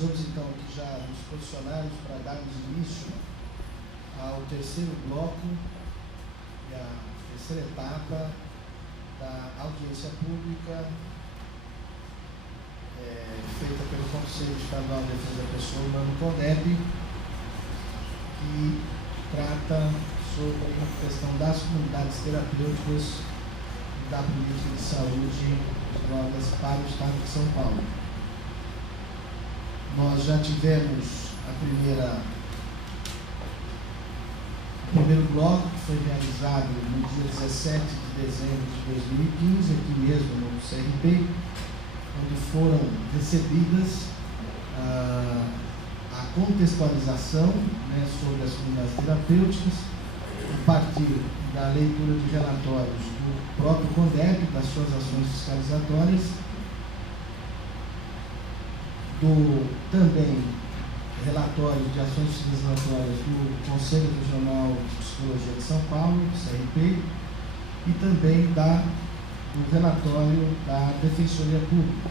vamos então aqui já nos posicionarmos para darmos início ao terceiro bloco e a terceira etapa da audiência pública feita pelo Conselho Estadual de Defesa da Pessoa Humana, CONDEP, que trata sobre a questão das comunidades terapêuticas e da política de saúde para o Estado de São Paulo. Nós já tivemos o primeiro bloco, que foi realizado no dia 17 de dezembro de 2015, aqui mesmo no CRP, onde foram recebidas a contextualização, sobre as comunidades terapêuticas, a partir da leitura de relatórios do próprio CONDEP, das suas ações fiscalizatórias, também relatórios de ações fiscalizatórias do Conselho Regional de Psicologia de São Paulo, CRP, e também do relatório da Defensoria Pública,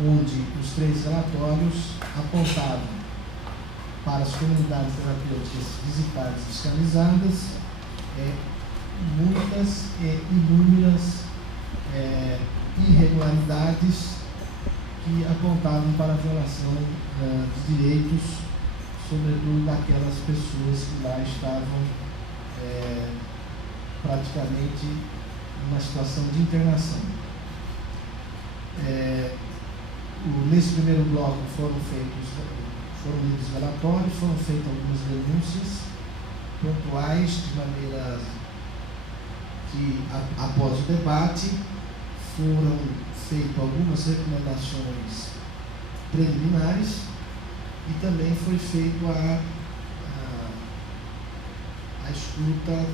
onde os três relatórios apontavam para as comunidades terapêuticas visitadas e fiscalizadas muitas e inúmeras irregularidades que apontavam para a violação de direitos, sobretudo daquelas pessoas que lá estavam praticamente numa situação de internação. Nesse primeiro bloco foram lidos relatórios, foram feitas algumas denúncias pontuais, de maneira que, após o debate, foram feitas algumas recomendações preliminares e também foi feita a escuta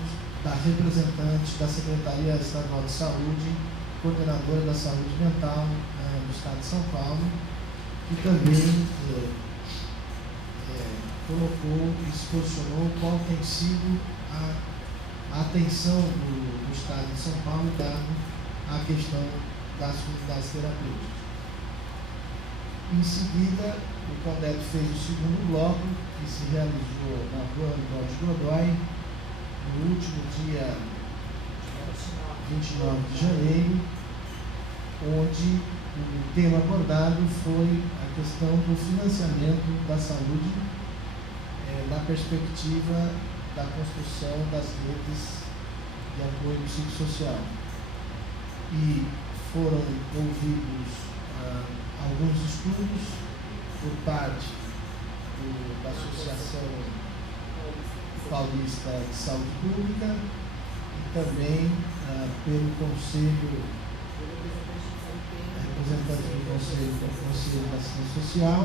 da representante da Secretaria Estadual de Saúde, coordenadora da saúde mental do Estado de São Paulo, que também colocou e se posicionou qual tem sido a atenção do Estado de São Paulo dado à questão das comunidades terapêuticas. Em seguida, o CONDEP fez o segundo bloco, que se realizou na rua Antônio Godoy, no último dia 29 de janeiro, onde o tema abordado foi a questão do financiamento da saúde na perspectiva da construção das redes de apoio psicossocial. E foram ouvidos alguns estudos por parte da Associação Paulista de Saúde Pública e também pelo Conselho, representantes do Conselho da Assistência Social,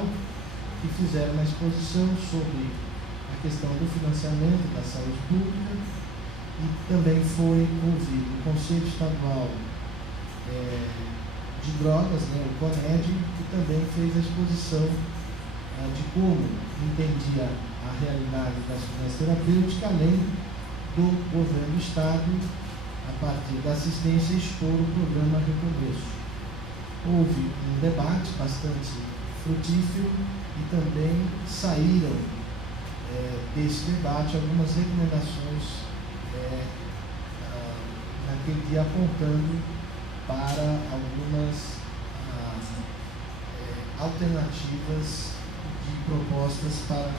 que fizeram uma exposição sobre a questão do financiamento da saúde pública, e também foi ouvido o Conselho Estadual de Drogas, o CONED, que também fez a exposição de como entendia a realidade das comunidades terapêuticas, além do governo do Estado, a partir da assistência, expor o programa Recomeço. Houve um debate bastante frutífero e também saíram desse debate algumas recomendações naquele dia, apontando para algumas alternativas de propostas para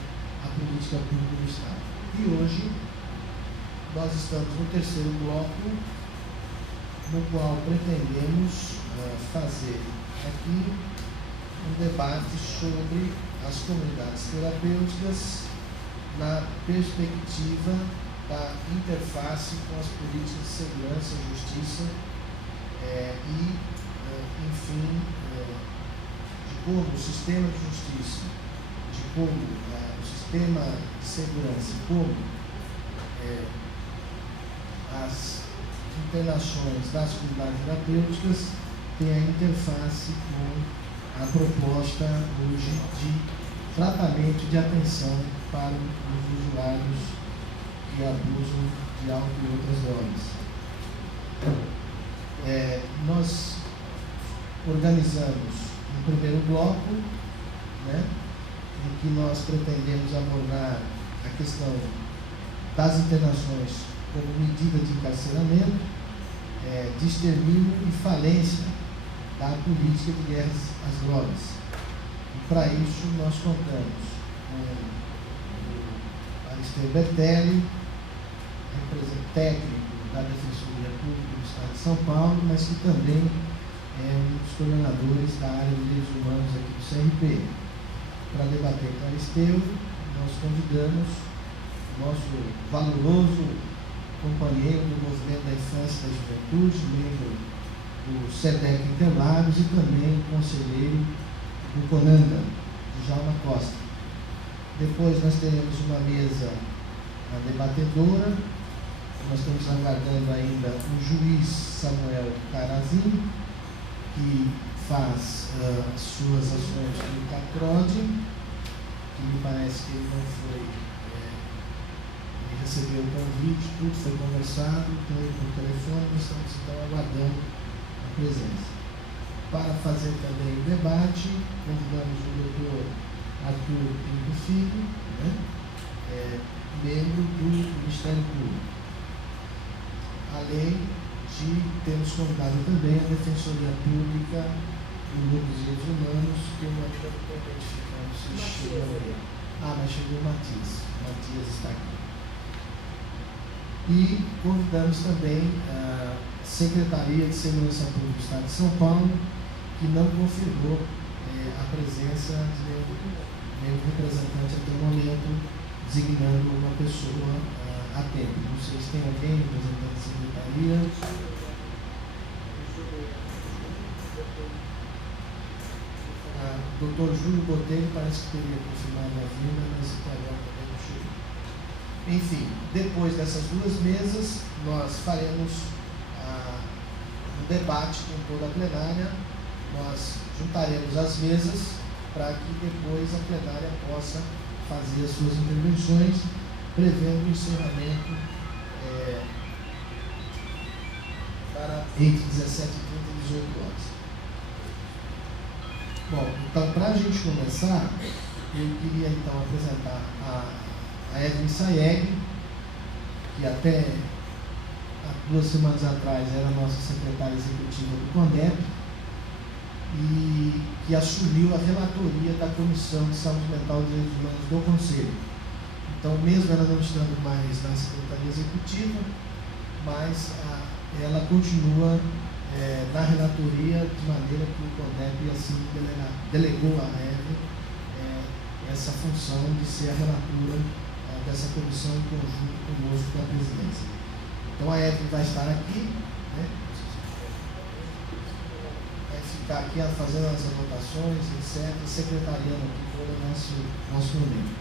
a política pública do Estado. E hoje nós estamos no terceiro bloco, no qual pretendemos fazer aqui um debate sobre as comunidades terapêuticas na perspectiva da interface com as políticas de segurança e justiça enfim, de como o sistema de justiça, de como o sistema de segurança, como as internações das comunidades terapêuticas têm a interface com a proposta hoje de tratamento de atenção para os usuários que abusam de álcool e outras drogas. Nós organizamos um primeiro bloco né, em que nós pretendemos abordar a questão das internações como medida de encarceramento, de extermínio e falência da política de guerras às drogas. E para isso nós contamos com o Aristeu Bertelli, representante técnico da Defensoria Pública do Estado de São Paulo, mas que também é um dos coordenadores da área de direitos humanos aqui do CRP. Para debater com o Aristeu, nós convidamos o nosso valoroso companheiro do Movimento da Infância e da Juventude, membro do SEDEC Interlagos e também conselheiro do CONANDA, Djalma Costa. Depois nós teremos uma mesa debatedora. Nós estamos aguardando ainda o juiz Samuel Carazin, que faz suas ações no CAPROD, que me parece que ele não foi, ele recebeu o convite, tudo foi conversado, então ele por telefone, nós estamos então aguardando a presença. Para fazer também o debate, convidamos o doutor Arthur Pinto Filho, né, membro do Ministério Público. Além de termos convidado também a Defensoria Pública do Grupo dos Direitos Humanos, que eu ainda não estou identificando se chegou ali. Mas chegou o Matias. Matias está aqui. E convidamos também a Secretaria de Segurança Pública do Estado de São Paulo, que não confirmou a presença de nenhum representante até o momento, designando uma pessoa a tempo. Não sei se tem alguém representando a Secretaria. O doutor Júlio Botelho parece que teria confirmado a vinda, mas até agora também não chegou. Enfim, depois dessas duas mesas, nós faremos um debate com toda a plenária. Nós juntaremos as mesas para que depois a plenária possa fazer as suas intervenções, prevendo o encerramento para entre 17h30 e 18h. Bom, então, para a gente começar, eu queria então apresentar a Evelyn Sayeg, que até há 2 semanas atrás era a nossa secretária executiva do CONDEP e que assumiu a relatoria da Comissão de Saúde Mental e Direitos Humanos do Conselho. Então, mesmo ela não estando mais na Secretaria Executiva, mas ela continua na relatoria, de maneira que o CONDEP assim delegou a Evelyn essa função de ser a relatora dessa comissão em conjunto conosco da presidência. Então, a Evelyn vai estar aqui, né? Vai ficar aqui fazendo as anotações, etc., secretariando aqui todo o nosso momento.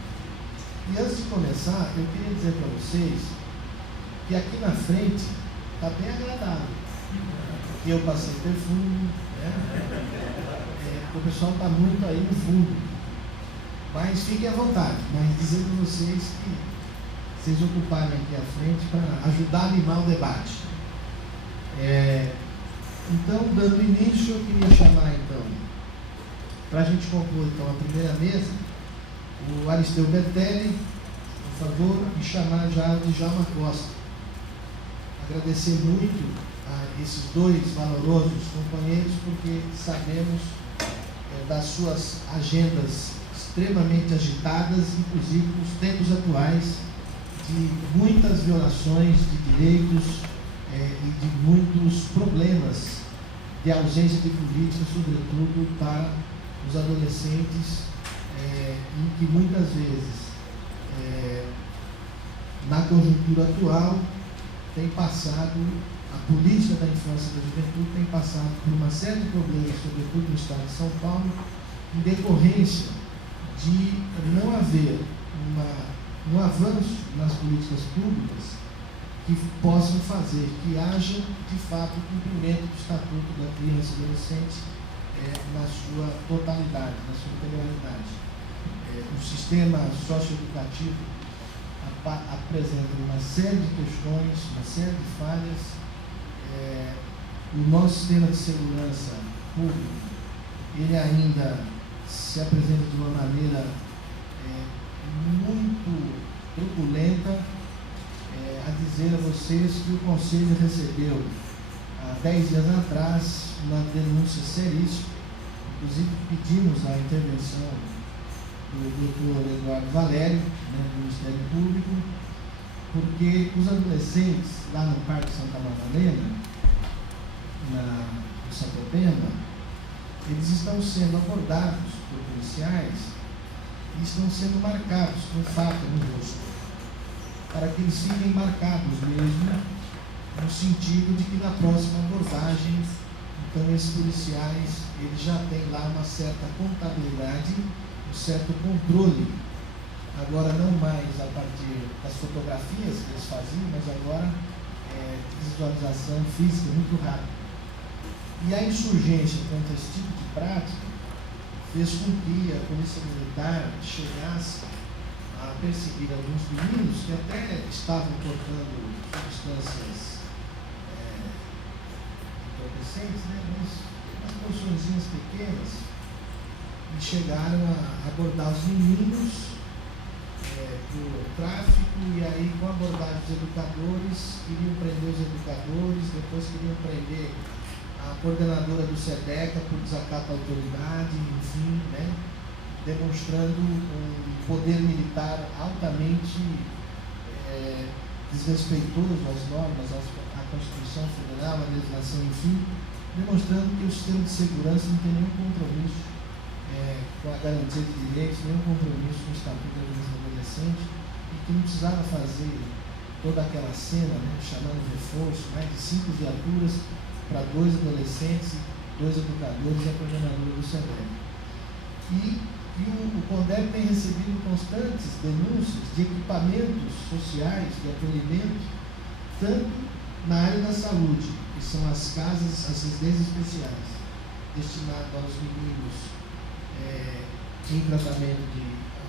E antes de começar, eu queria dizer para vocês que aqui na frente está bem agradável. Porque eu passei perfume, né? O pessoal está muito aí no fundo. Mas fiquem à vontade, mas dizer para vocês que vocês ocuparem aqui à frente para ajudar a animar o debate. Então, dando início, eu queria chamar então, para a gente concluir então a primeira mesa, o Aristeu Bertelli, por favor, e chamar já o Djalma Costa. Agradecer muito a esses dois valorosos companheiros, porque sabemos das suas agendas extremamente agitadas, inclusive nos tempos atuais, de muitas violações de direitos e de muitos problemas de ausência de política, sobretudo para os adolescentes, em que muitas vezes, na conjuntura atual, tem passado, a política da infância e da juventude tem passado por uma série de problemas, sobretudo no estado de São Paulo, em decorrência de não haver um avanço nas políticas públicas que possam fazer que haja, de fato, o cumprimento do Estatuto da Criança e Adolescente na sua totalidade, na sua integralidade. O sistema socioeducativo apresenta uma série de questões, uma série de falhas. O nosso sistema de segurança pública, ele ainda se apresenta de uma maneira muito truculenta, a dizer a vocês que o Conselho recebeu há 10 dias atrás uma denúncia seríssima. Inclusive pedimos a intervenção do Dr. Eduardo Valério, do Ministério Público, porque os adolescentes lá no Parque Santa Madalena, no Sapopemba, eles estão sendo abordados por policiais e estão sendo marcados com faca no rosto, para que eles fiquem marcados mesmo, no sentido de que na próxima abordagem, então esses policiais, eles já têm lá uma certa contabilidade, um certo controle, agora não mais a partir das fotografias que eles faziam, mas agora visualização física muito rápida. E a insurgência contra esse tipo de prática fez com que a Polícia Militar chegasse a perseguir alguns meninos que até estavam portando substâncias entorpecentes, umas porçõezinhas pequenas, e chegaram a abordar os meninos por tráfico, e aí com a abordagem dos educadores, queriam prender os educadores, depois queriam prender a coordenadora do SEDECA por desacato à autoridade, enfim, demonstrando um poder militar altamente desrespeitoso às normas, à Constituição Federal, à legislação, enfim, demonstrando que o sistema de segurança não tem nenhum compromisso com a garantia de direitos, nenhum compromisso com o Estatuto da Criança e do Adolescente, e que não precisava fazer toda aquela cena, chamando reforço, mais de 5 viaturas para 2 adolescentes, 2 educadores e a coordenadora do SEDECA. E o CONDEP tem recebido constantes denúncias de equipamentos sociais de acolhimento, tanto na área da saúde, que são as casas, as residências especiais, destinadas aos meninos em tratamento de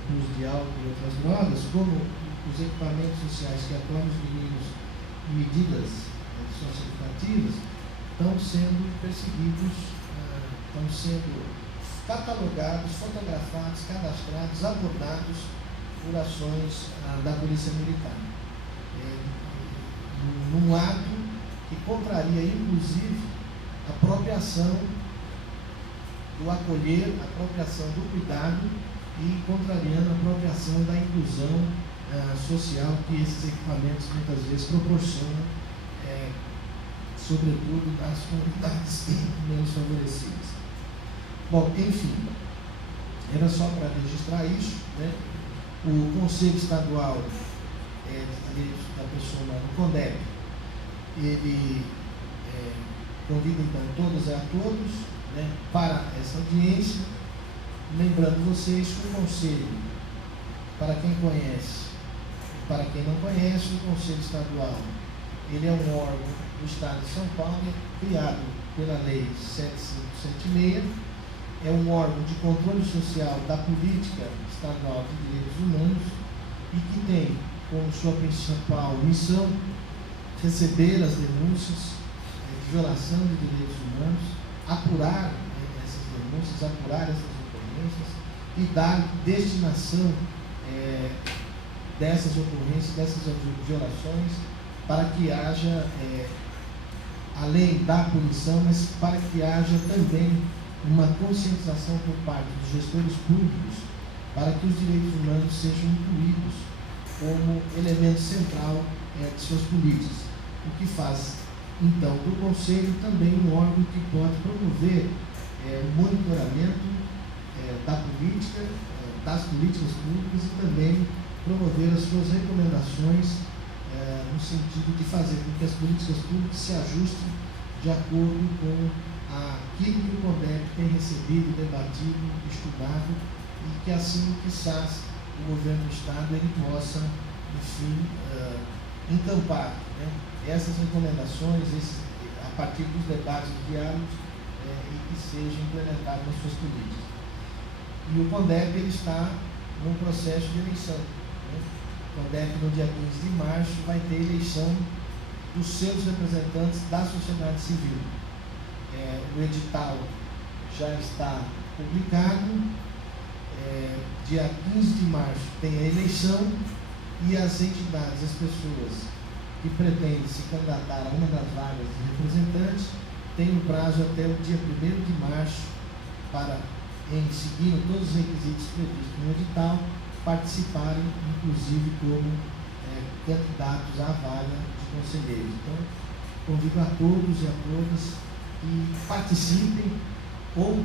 abuso de álcool e outras drogas, como os equipamentos sociais que acolhem os meninos em medidas socioeducativas, estão sendo perseguidos, estão sendo catalogados, fotografados, cadastrados, abordados por ações da Polícia Militar. Num ato que contraria, inclusive, a própria ação do acolher, a própria ação do cuidado e contrariando a própria ação da inclusão social que esses equipamentos muitas vezes proporcionam, sobretudo das comunidades menos favorecidas. Bom, enfim, era só para registrar isso, O Conselho Estadual de Direitos da Pessoa Humana, o CONDEP, ele convida então todas e a todos para essa audiência, lembrando vocês que o Conselho, para quem conhece, para quem não conhece, o Conselho Estadual, ele é um órgão do Estado de São Paulo, criado pela Lei 7576, é um órgão de controle social da política estadual de direitos humanos e que tem como sua principal missão receber as denúncias de violação de direitos humanos, apurar essas denúncias, apurar essas ocorrências e dar destinação dessas ocorrências, dessas violações, para que haja, além da punição, mas para que haja também uma conscientização por parte dos gestores públicos para que os direitos humanos sejam incluídos como elemento central de suas políticas, o que faz, então, do Conselho também um órgão que pode promover o monitoramento da política, das políticas públicas e também promover as suas recomendações no sentido de fazer com que as políticas públicas se ajustem de acordo com aquilo que o CONDEP tem recebido, debatido, estudado, e que assim, quizás, o governo do Estado ele possa, enfim, encampar essas recomendações a partir dos debates, dos diálogos, e que sejam implementadas nas suas políticas. E o CONDEP ele está num processo de eleição. O CONDEP, no dia 15 de março, vai ter eleição dos seus representantes da sociedade civil. O edital já está publicado dia 15 de março, tem a eleição e as entidades, as pessoas que pretendem se candidatar a uma das vagas de representantes, têm um prazo até o dia 1º de março para, em seguir todos os requisitos previstos no edital, participarem, inclusive, como candidatos à vaga de conselheiros. Então, convido a todos e a todas que participem ou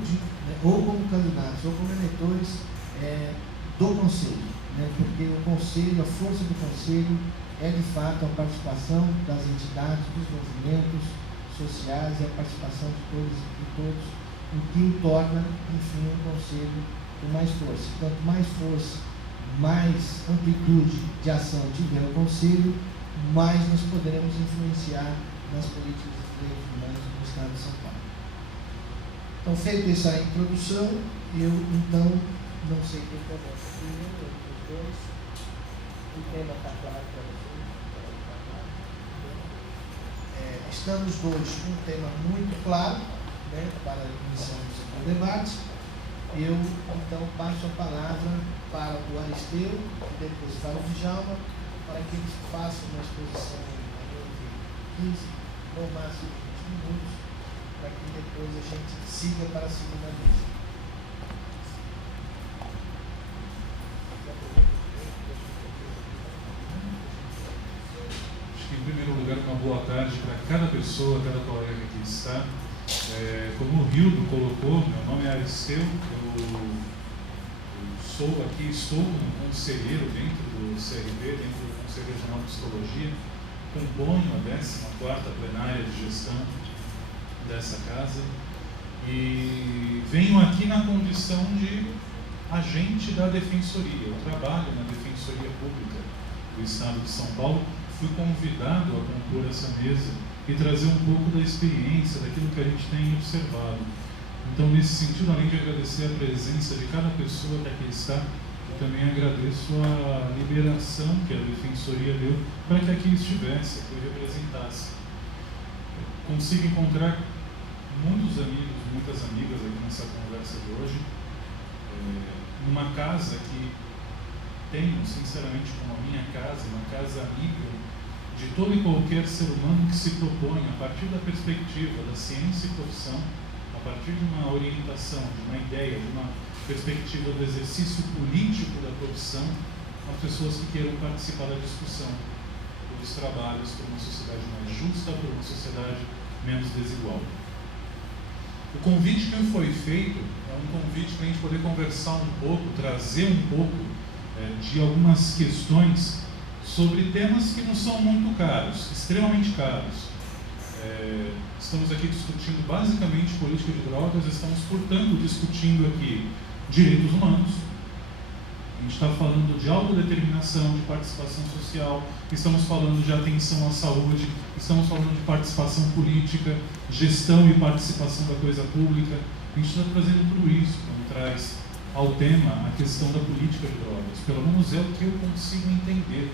como candidatos ou como eleitores do Conselho, porque o Conselho, a força do Conselho é de fato a participação das entidades, dos movimentos sociais e a participação de todos, o que o torna, enfim, um Conselho com mais força. Quanto mais força, mais amplitude de ação tiver o Conselho, mais nós poderemos influenciar nas políticas de direitos humanos no Estado de São Paulo. Então, feita essa introdução, eu então não sei quem começa primeiro, os dois. O tema está claro para vocês? Estamos dois com um tema muito claro, para iniciarmos o debate. Eu então passo a palavra para o Aristeu e depois para o Djalma, para que eles façam uma exposição de 15, no máximo 20 minutos, para que depois a gente siga para a segunda vez. Acho que, em primeiro lugar, uma boa tarde para cada pessoa, cada colega que aqui está. Como o Rildo colocou, meu nome é Aristeu, estou um conselheiro dentro do CRB, dentro do Conselho Regional de Psicologia, componho a 14ª plenária de gestão dessa casa e venho aqui na condição de agente da Defensoria. Eu trabalho na Defensoria Pública do Estado de São Paulo, fui convidado a compor essa mesa e trazer um pouco da experiência, daquilo que a gente tem observado. Então, nesse sentido, além de agradecer a presença de cada pessoa que aqui está, eu também agradeço a liberação que a Defensoria deu para que aqui estivesse, que eu representasse. Consigo encontrar muitos amigos, muitas amigas aqui nessa conversa de hoje, numa casa que tenho, sinceramente, como a minha casa, uma casa amiga de todo e qualquer ser humano que se propõe, a partir da perspectiva da ciência e profissão, a partir de uma orientação, de uma ideia, de uma perspectiva do exercício político da profissão, as pessoas que queiram participar da discussão dos trabalhos por uma sociedade mais justa, por uma sociedade menos desigual. O convite que me foi feito é um convite para a gente poder conversar um pouco, trazer um pouco de algumas questões sobre temas que nos são muito caros, extremamente caros. Estamos aqui discutindo basicamente política de drogas, estamos, portanto, discutindo aqui direitos humanos. A gente está falando de autodeterminação, de participação social, estamos falando de atenção à saúde, estamos falando de participação política, gestão e participação da coisa pública. A gente está trazendo tudo isso quando traz ao tema a questão da política de drogas. Pelo menos é o que eu consigo entender.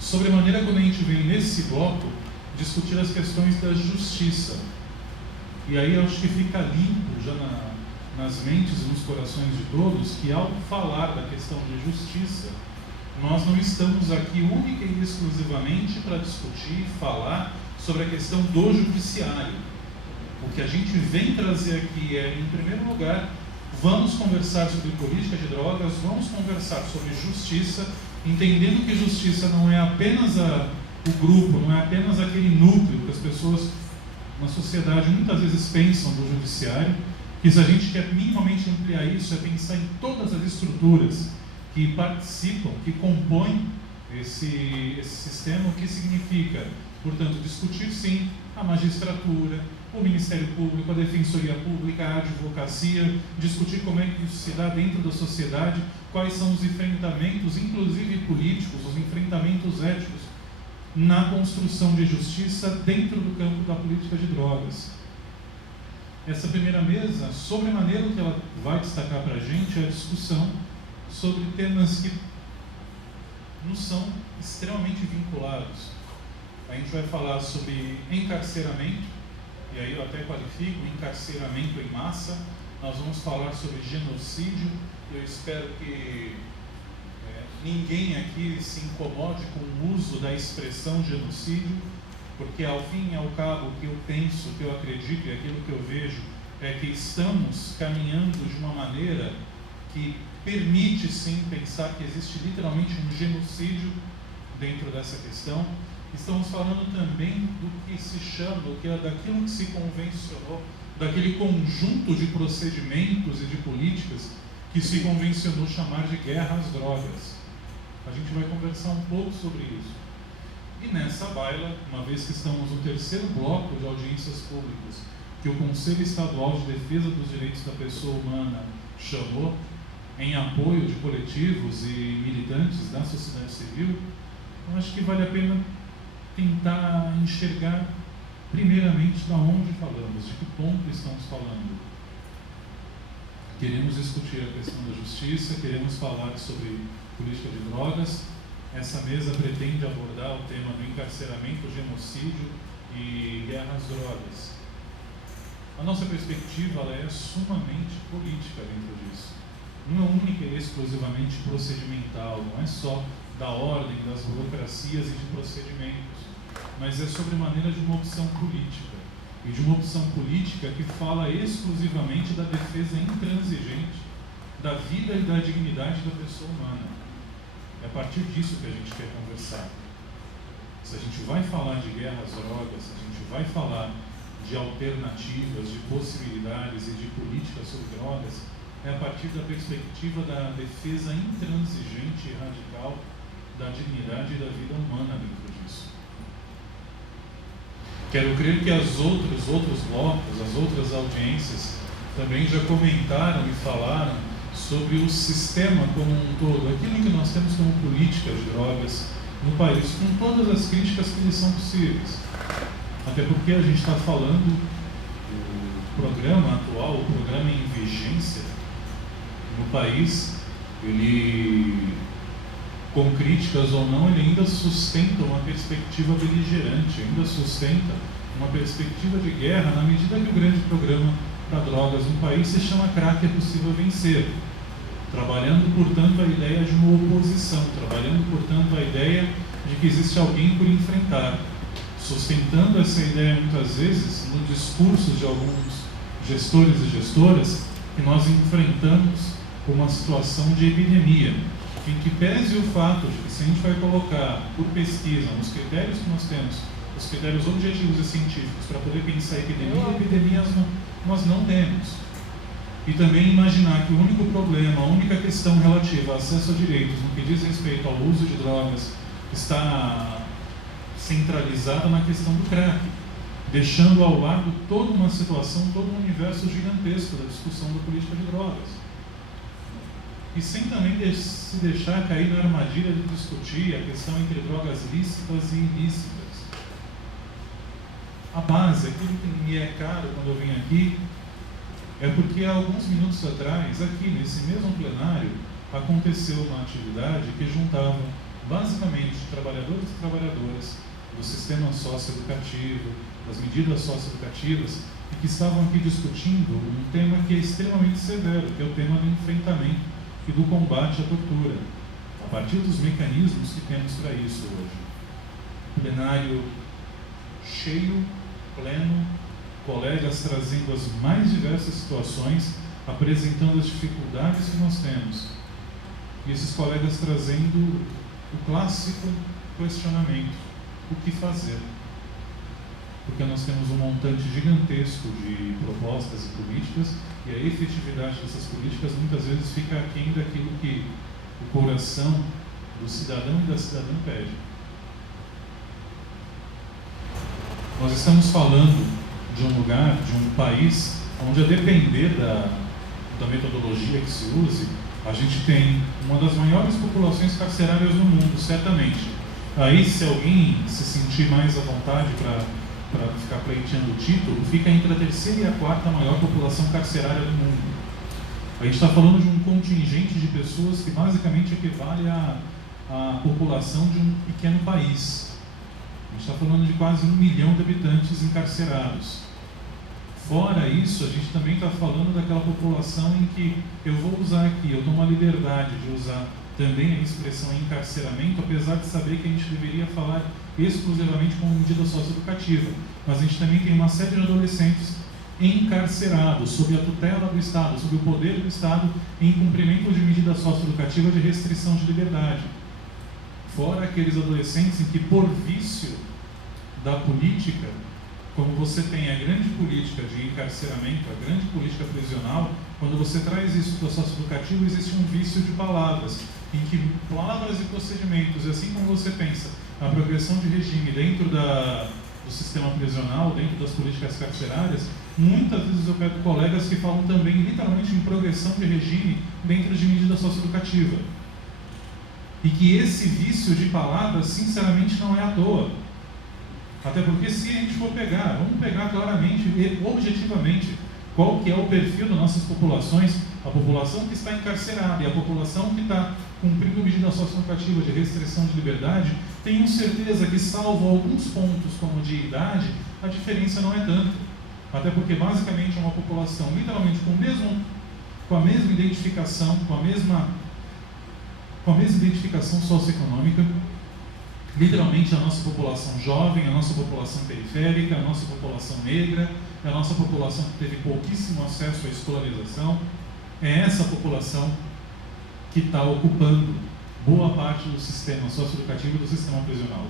Sobremaneira, quando a gente vem nesse bloco discutir as questões da justiça. E aí eu acho que fica limpo já nas mentes e nos corações de todos que, ao falar da questão de justiça, nós não estamos aqui única e exclusivamente para discutir e falar sobre a questão do judiciário. O que a gente vem trazer aqui é, em primeiro lugar, vamos conversar sobre política de drogas, vamos conversar sobre justiça, entendendo que justiça não é apenas o grupo, não é apenas aquele núcleo que as pessoas na sociedade muitas vezes pensam do judiciário, que se a gente quer minimamente ampliar isso, é pensar em todas as estruturas que participam, que compõem esse sistema, o que significa, portanto, discutir sim a magistratura, o Ministério Público, a Defensoria Pública, a advocacia, discutir como é que isso se dá dentro da sociedade, quais são os enfrentamentos, inclusive políticos, os enfrentamentos éticos na construção de justiça dentro do campo da política de drogas. Essa primeira mesa, sobremaneira, o que ela vai destacar para a gente é a discussão sobre temas que nos são extremamente vinculados. A gente vai falar sobre encarceramento, e aí eu até qualifico encarceramento em massa, nós vamos falar sobre genocídio. Eu espero que ninguém aqui se incomode com o uso da expressão genocídio, porque ao fim e ao cabo o que eu penso, o que eu acredito e aquilo que eu vejo é que estamos caminhando de uma maneira que permite sim pensar que existe literalmente um genocídio dentro dessa questão. Estamos falando também do que se chama, daquilo que se convencionou, daquele conjunto de procedimentos e de políticas que se convencionou chamar de guerra às drogas. A gente vai conversar um pouco sobre isso. E nessa baila, uma vez que estamos no terceiro bloco de audiências públicas, que o Conselho Estadual de Defesa dos Direitos da Pessoa Humana chamou em apoio de coletivos e militantes da sociedade civil, eu acho que vale a pena tentar enxergar primeiramente de onde falamos, de que ponto estamos falando. Queremos discutir a questão da justiça, queremos falar sobre política de drogas. Essa mesa pretende abordar o tema do encarceramento, genocídio e guerra às drogas. A nossa perspectiva ela é sumamente política dentro disso. Não é única e exclusivamente procedimental, não é só da ordem, das burocracias e de procedimentos, mas é sobremaneira de uma opção política. E de uma opção política que fala exclusivamente da defesa intransigente da vida e da dignidade da pessoa humana. É a partir disso que a gente quer conversar. Se a gente vai falar de guerra às drogas, se a gente vai falar de alternativas, de possibilidades e de políticas sobre drogas, é a partir da perspectiva da defesa intransigente e radical da dignidade e da vida humana dentro disso. Quero crer que os outros blocos, as outras audiências também já comentaram e falaram sobre o sistema como um todo, aquilo que nós temos como política de drogas no país, com todas as críticas que lhes são possíveis. Até porque a gente está falando, o programa atual, o programa em vigência no país, ele, com críticas ou não, ele ainda sustenta uma perspectiva beligerante, ainda sustenta uma perspectiva de guerra, na medida que o grande programa para drogas no país se chama Crack é Possível Vencer, trabalhando, portanto, a ideia de uma oposição, trabalhando, portanto, a ideia de que existe alguém por enfrentar, sustentando essa ideia muitas vezes no discurso de alguns gestores e gestoras que nós enfrentamos uma situação de epidemia, em que pese o fato de que se a gente vai colocar por pesquisa nos critérios que nós temos, os critérios objetivos e científicos para poder pensar epidemias nós não temos. E também imaginar que o único problema, a única questão relativa ao acesso a direitos no que diz respeito ao uso de drogas está centralizada na questão do crack, deixando ao lado toda uma situação, todo um universo gigantesco da discussão da política de drogas. E sem também se deixar cair na armadilha de discutir a questão entre drogas lícitas e ilícitas. A base, aquilo que me é caro quando eu venho aqui, é porque há alguns minutos atrás, aqui nesse mesmo plenário, aconteceu uma atividade que juntava basicamente trabalhadores e trabalhadoras do sistema socioeducativo, das medidas socioeducativas, e que estavam aqui discutindo um tema que é extremamente severo, que é o tema do enfrentamento e do combate à tortura, a partir dos mecanismos que temos para isso hoje. Plenário cheio, pleno, colegas trazendo as mais diversas situações, apresentando as dificuldades que nós temos. E esses colegas trazendo o clássico questionamento: o que fazer? Porque nós temos um montante gigantesco de propostas e políticas, e a efetividade dessas políticas muitas vezes fica aquém daquilo que o coração do cidadão e da cidadã pede. Nós estamos falando de um lugar, de um país, onde, a depender da metodologia que se use, a gente tem uma das maiores populações carcerárias do mundo, certamente. Aí, se alguém se sentir mais à vontade para ficar pleiteando o título, fica entre a terceira e a quarta maior população carcerária do mundo. A gente está falando de um contingente de pessoas que basicamente equivale à população de um pequeno país. A gente está falando de quase 1 milhão de habitantes encarcerados. Fora isso, a gente também está falando daquela população em que eu vou usar aqui, eu tomo a liberdade de usar também a expressão encarceramento, apesar de saber que a gente deveria falar exclusivamente como medida socioeducativa. Mas a gente também tem uma série de adolescentes encarcerados, sob a tutela do Estado, sob o poder do Estado, em cumprimento de medida socioeducativa de restrição de liberdade. Fora aqueles adolescentes em que, por vício da política, como você tem a grande política de encarceramento, a grande política prisional, quando você traz isso para o socioeducativo, existe um vício de palavras, em que palavras e procedimentos, e assim como você pensa a progressão de regime dentro do sistema prisional, dentro das políticas carcerárias, muitas vezes eu pego colegas que falam também literalmente em progressão de regime dentro de medida socioeducativa. E que esse vício de palavras, sinceramente, não é à toa. Até porque se a gente for pegar, vamos pegar claramente e objetivamente qual que é o perfil das nossas populações, a população que está encarcerada e a população que está cumprindo medida socioeducativa de restrição de liberdade, tenho certeza que, salvo alguns pontos como de idade, a diferença não é tanto. Até porque basicamente é uma população literalmente com a mesma identificação, com a mesma identificação socioeconômica. Literalmente a nossa população jovem, a nossa população periférica, a nossa população negra, a nossa população que teve pouquíssimo acesso à escolarização. É essa população que está ocupando boa parte do sistema socioeducativo e do sistema prisional.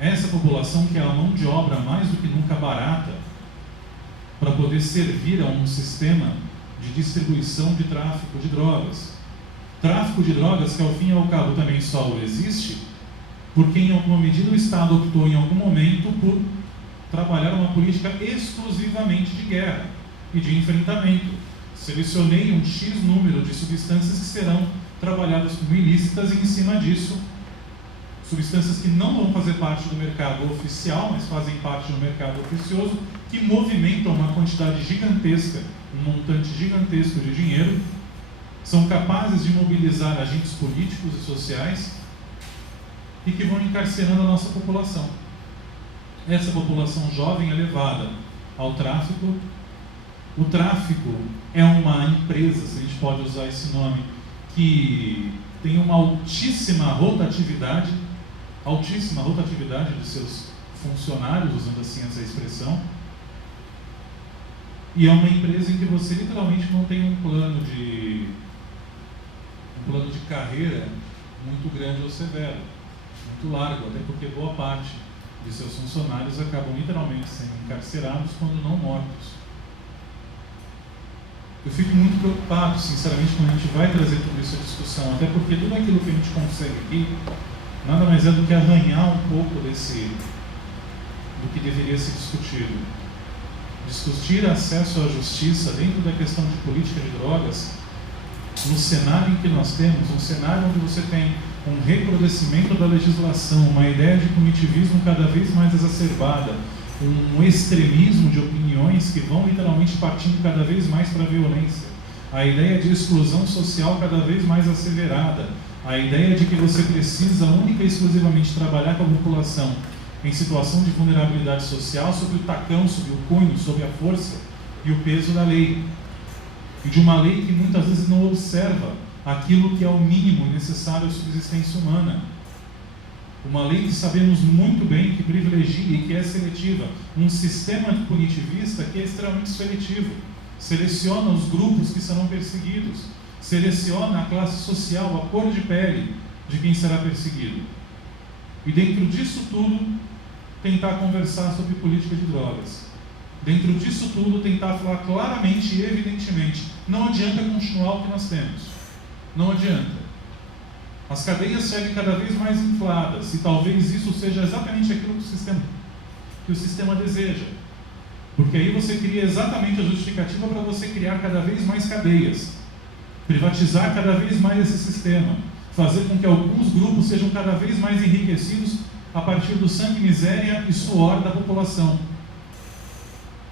Essa população que é a mão de obra mais do que nunca barata para poder servir a um sistema de distribuição de tráfico de drogas. Tráfico de drogas que, ao fim e ao cabo, também só existe porque, em alguma medida, o Estado optou, em algum momento, por trabalhar uma política exclusivamente de guerra e de enfrentamento. Selecionei um X número de substâncias que serão trabalhadas como ilícitas e, em cima disso, substâncias que não vão fazer parte do mercado oficial, mas fazem parte do mercado oficioso, que movimentam uma quantidade gigantesca, um montante gigantesco de dinheiro, são capazes de mobilizar agentes políticos e sociais e que vão encarcerando a nossa população. Essa população jovem é levada ao tráfico. O tráfico é uma empresa, se a gente pode usar esse nome, que tem uma altíssima rotatividade de seus funcionários, usando assim essa expressão, e é uma empresa em que você literalmente não tem um plano de carreira muito grande ou severo, muito largo, até porque boa parte de seus funcionários acabam literalmente sendo encarcerados quando não mortos. Eu fico muito preocupado, sinceramente, quando a gente vai trazer tudo isso à discussão, até porque tudo aquilo que a gente consegue aqui nada mais é do que arranhar um pouco do que deveria ser discutido. Discutir acesso à justiça dentro da questão de política de drogas, no cenário em que nós temos, um cenário onde você tem um recrudescimento da legislação, uma ideia de punitivismo cada vez mais exacerbada, um extremismo de opiniões que vão literalmente partindo cada vez mais para a violência, a ideia de exclusão social cada vez mais asseverada, a ideia de que você precisa única e exclusivamente trabalhar com a população em situação de vulnerabilidade social sob o tacão, sob o cunho, sob a força e o peso da lei. E de uma lei que muitas vezes não observa aquilo que é o mínimo necessário à subsistência humana. Uma lei que sabemos muito bem que privilegia e que é seletiva. Um sistema punitivista que é extremamente seletivo. Seleciona os grupos que serão perseguidos. Seleciona a classe social, a cor de pele de quem será perseguido. E dentro disso tudo, tentar conversar sobre política de drogas. Dentro disso tudo, tentar falar claramente e evidentemente. Não adianta continuar o que nós temos. Não adianta. As cadeias seguem cada vez mais infladas e talvez isso seja exatamente aquilo que o sistema deseja. Porque aí você cria exatamente a justificativa para você criar cada vez mais cadeias. Privatizar cada vez mais esse sistema. Fazer com que alguns grupos sejam cada vez mais enriquecidos a partir do sangue, miséria e suor da população.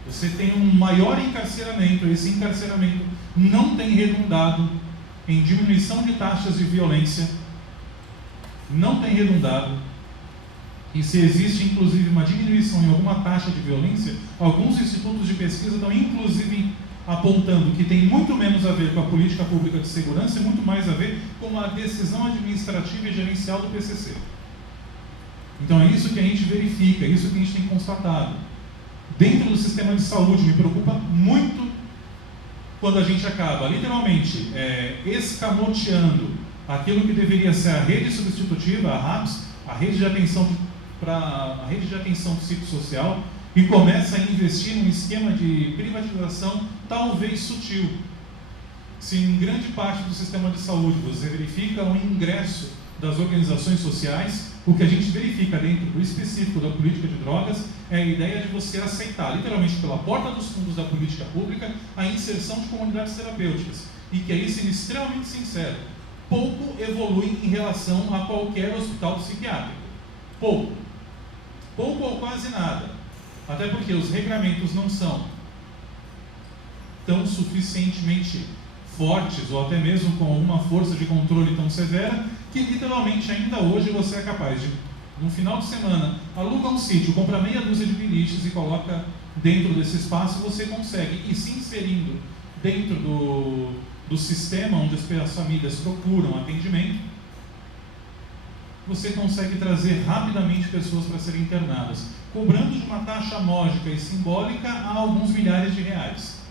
Você tem um maior encarceramento. Esse encarceramento não tem redundado em diminuição de taxas de violência, não tem redundado e se existe inclusive uma diminuição em alguma taxa de violência, alguns institutos de pesquisa estão inclusive apontando que tem muito menos a ver com a política pública de segurança e muito mais a ver com a decisão administrativa e gerencial do PCC. Então é isso que a gente verifica, é isso que a gente tem constatado. Dentro do sistema de saúde, me preocupa muito quando a gente acaba, literalmente, escamoteando aquilo que deveria ser a rede substitutiva, a RAPS, a rede de atenção psicossocial, e começa a investir num esquema de privatização talvez sutil. Se em grande parte do sistema de saúde você verifica o ingresso das organizações sociais, o que a gente verifica dentro do específico da política de drogas é a ideia de você aceitar, literalmente pela porta dos fundos da política pública, a inserção de comunidades terapêuticas. E que aí, sendo extremamente sincero, pouco evolui em relação a qualquer hospital psiquiátrico. Pouco ou quase nada. Até porque os regramentos não são tão suficientemente fortes, ou até mesmo com alguma força de controle tão severa, que literalmente ainda hoje você é capaz de, no final de semana, aluga um sítio, compra meia dúzia de biliches e coloca dentro desse espaço, você consegue, e se inserindo dentro do sistema onde as famílias procuram atendimento, você consegue trazer rapidamente pessoas para serem internadas, cobrando de uma taxa módica e simbólica a alguns milhares de reais.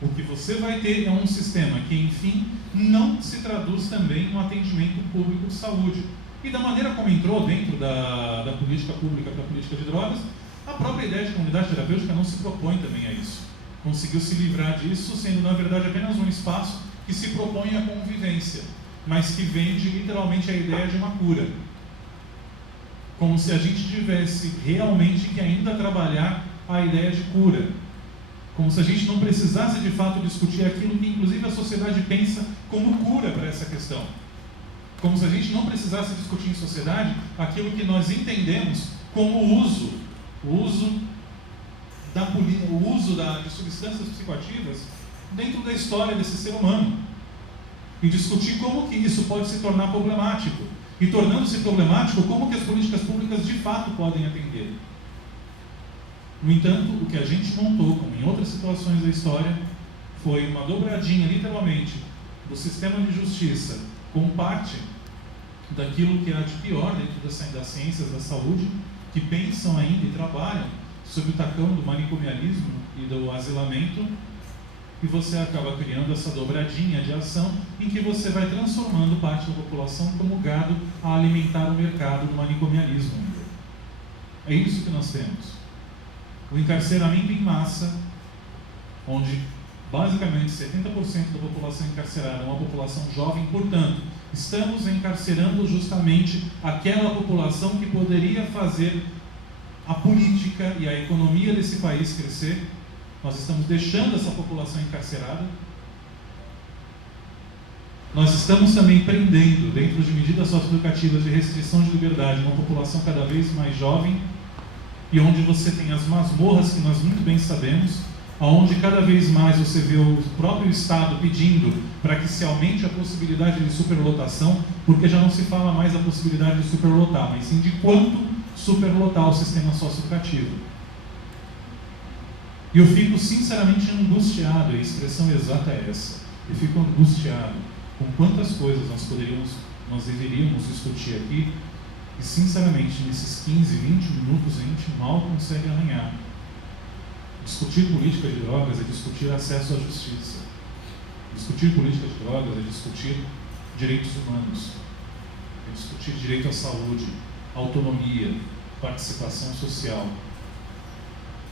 O que você vai ter é um sistema que, enfim, não se traduz também no atendimento público de saúde. E da maneira como entrou dentro da política pública para a política de drogas, a própria ideia de comunidade terapêutica não se propõe também a isso. Conseguiu se livrar disso, sendo na verdade apenas um espaço que se propõe à convivência, mas que vende literalmente a ideia de uma cura. Como se a gente tivesse realmente que ainda trabalhar a ideia de cura. Como se a gente não precisasse de fato discutir aquilo que inclusive a sociedade pensa como cura para essa questão. Como se a gente não precisasse discutir em sociedade aquilo que nós entendemos como o uso de substâncias psicoativas dentro da história desse ser humano. E discutir como que isso pode se tornar problemático. E tornando-se problemático, como que as políticas públicas de fato podem atender. No entanto, o que a gente montou, como em outras situações da história, foi uma dobradinha, literalmente, do sistema de justiça com parte daquilo que há de pior dentro das ciências da saúde, que pensam ainda e trabalham sob o tacão do manicomialismo e do asilamento, e você acaba criando essa dobradinha de ação em que você vai transformando parte da população como gado a alimentar o mercado do manicomialismo. É isso que nós temos. O encarceramento em massa, onde basicamente 70% da população encarcerada é uma população jovem, portanto, estamos encarcerando justamente aquela população que poderia fazer a política e a economia desse país crescer. Nós estamos deixando essa população encarcerada. Nós estamos também prendendo, dentro de medidas socioeducativas de restrição de liberdade, uma população cada vez mais jovem, e onde você tem as masmorras que nós muito bem sabemos, onde cada vez mais você vê o próprio Estado pedindo para que se aumente a possibilidade de superlotação, porque já não se fala mais da possibilidade de superlotar, mas sim de quanto superlotar o sistema socioeducativo. E eu fico sinceramente angustiado, a expressão exata é essa, eu fico angustiado com quantas coisas nós deveríamos discutir aqui, e sinceramente nesses 15, 20 minutos a gente mal consegue arranhar. Discutir política de drogas é discutir acesso à justiça. Discutir política de drogas é discutir direitos humanos, é discutir direito à saúde, autonomia, participação social.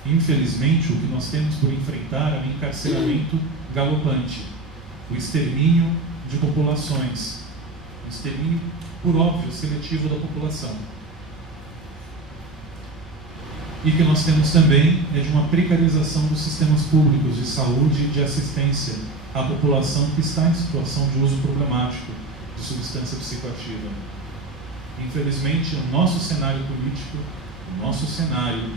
Infelizmente, o que nós temos por enfrentar é um encarceramento galopante, o extermínio de populações, o extermínio, por óbvio, seletivo da população. E que nós temos também é de uma precarização dos sistemas públicos de saúde e de assistência à população que está em situação de uso problemático de substância psicoativa. Infelizmente, o nosso cenário político, o nosso cenário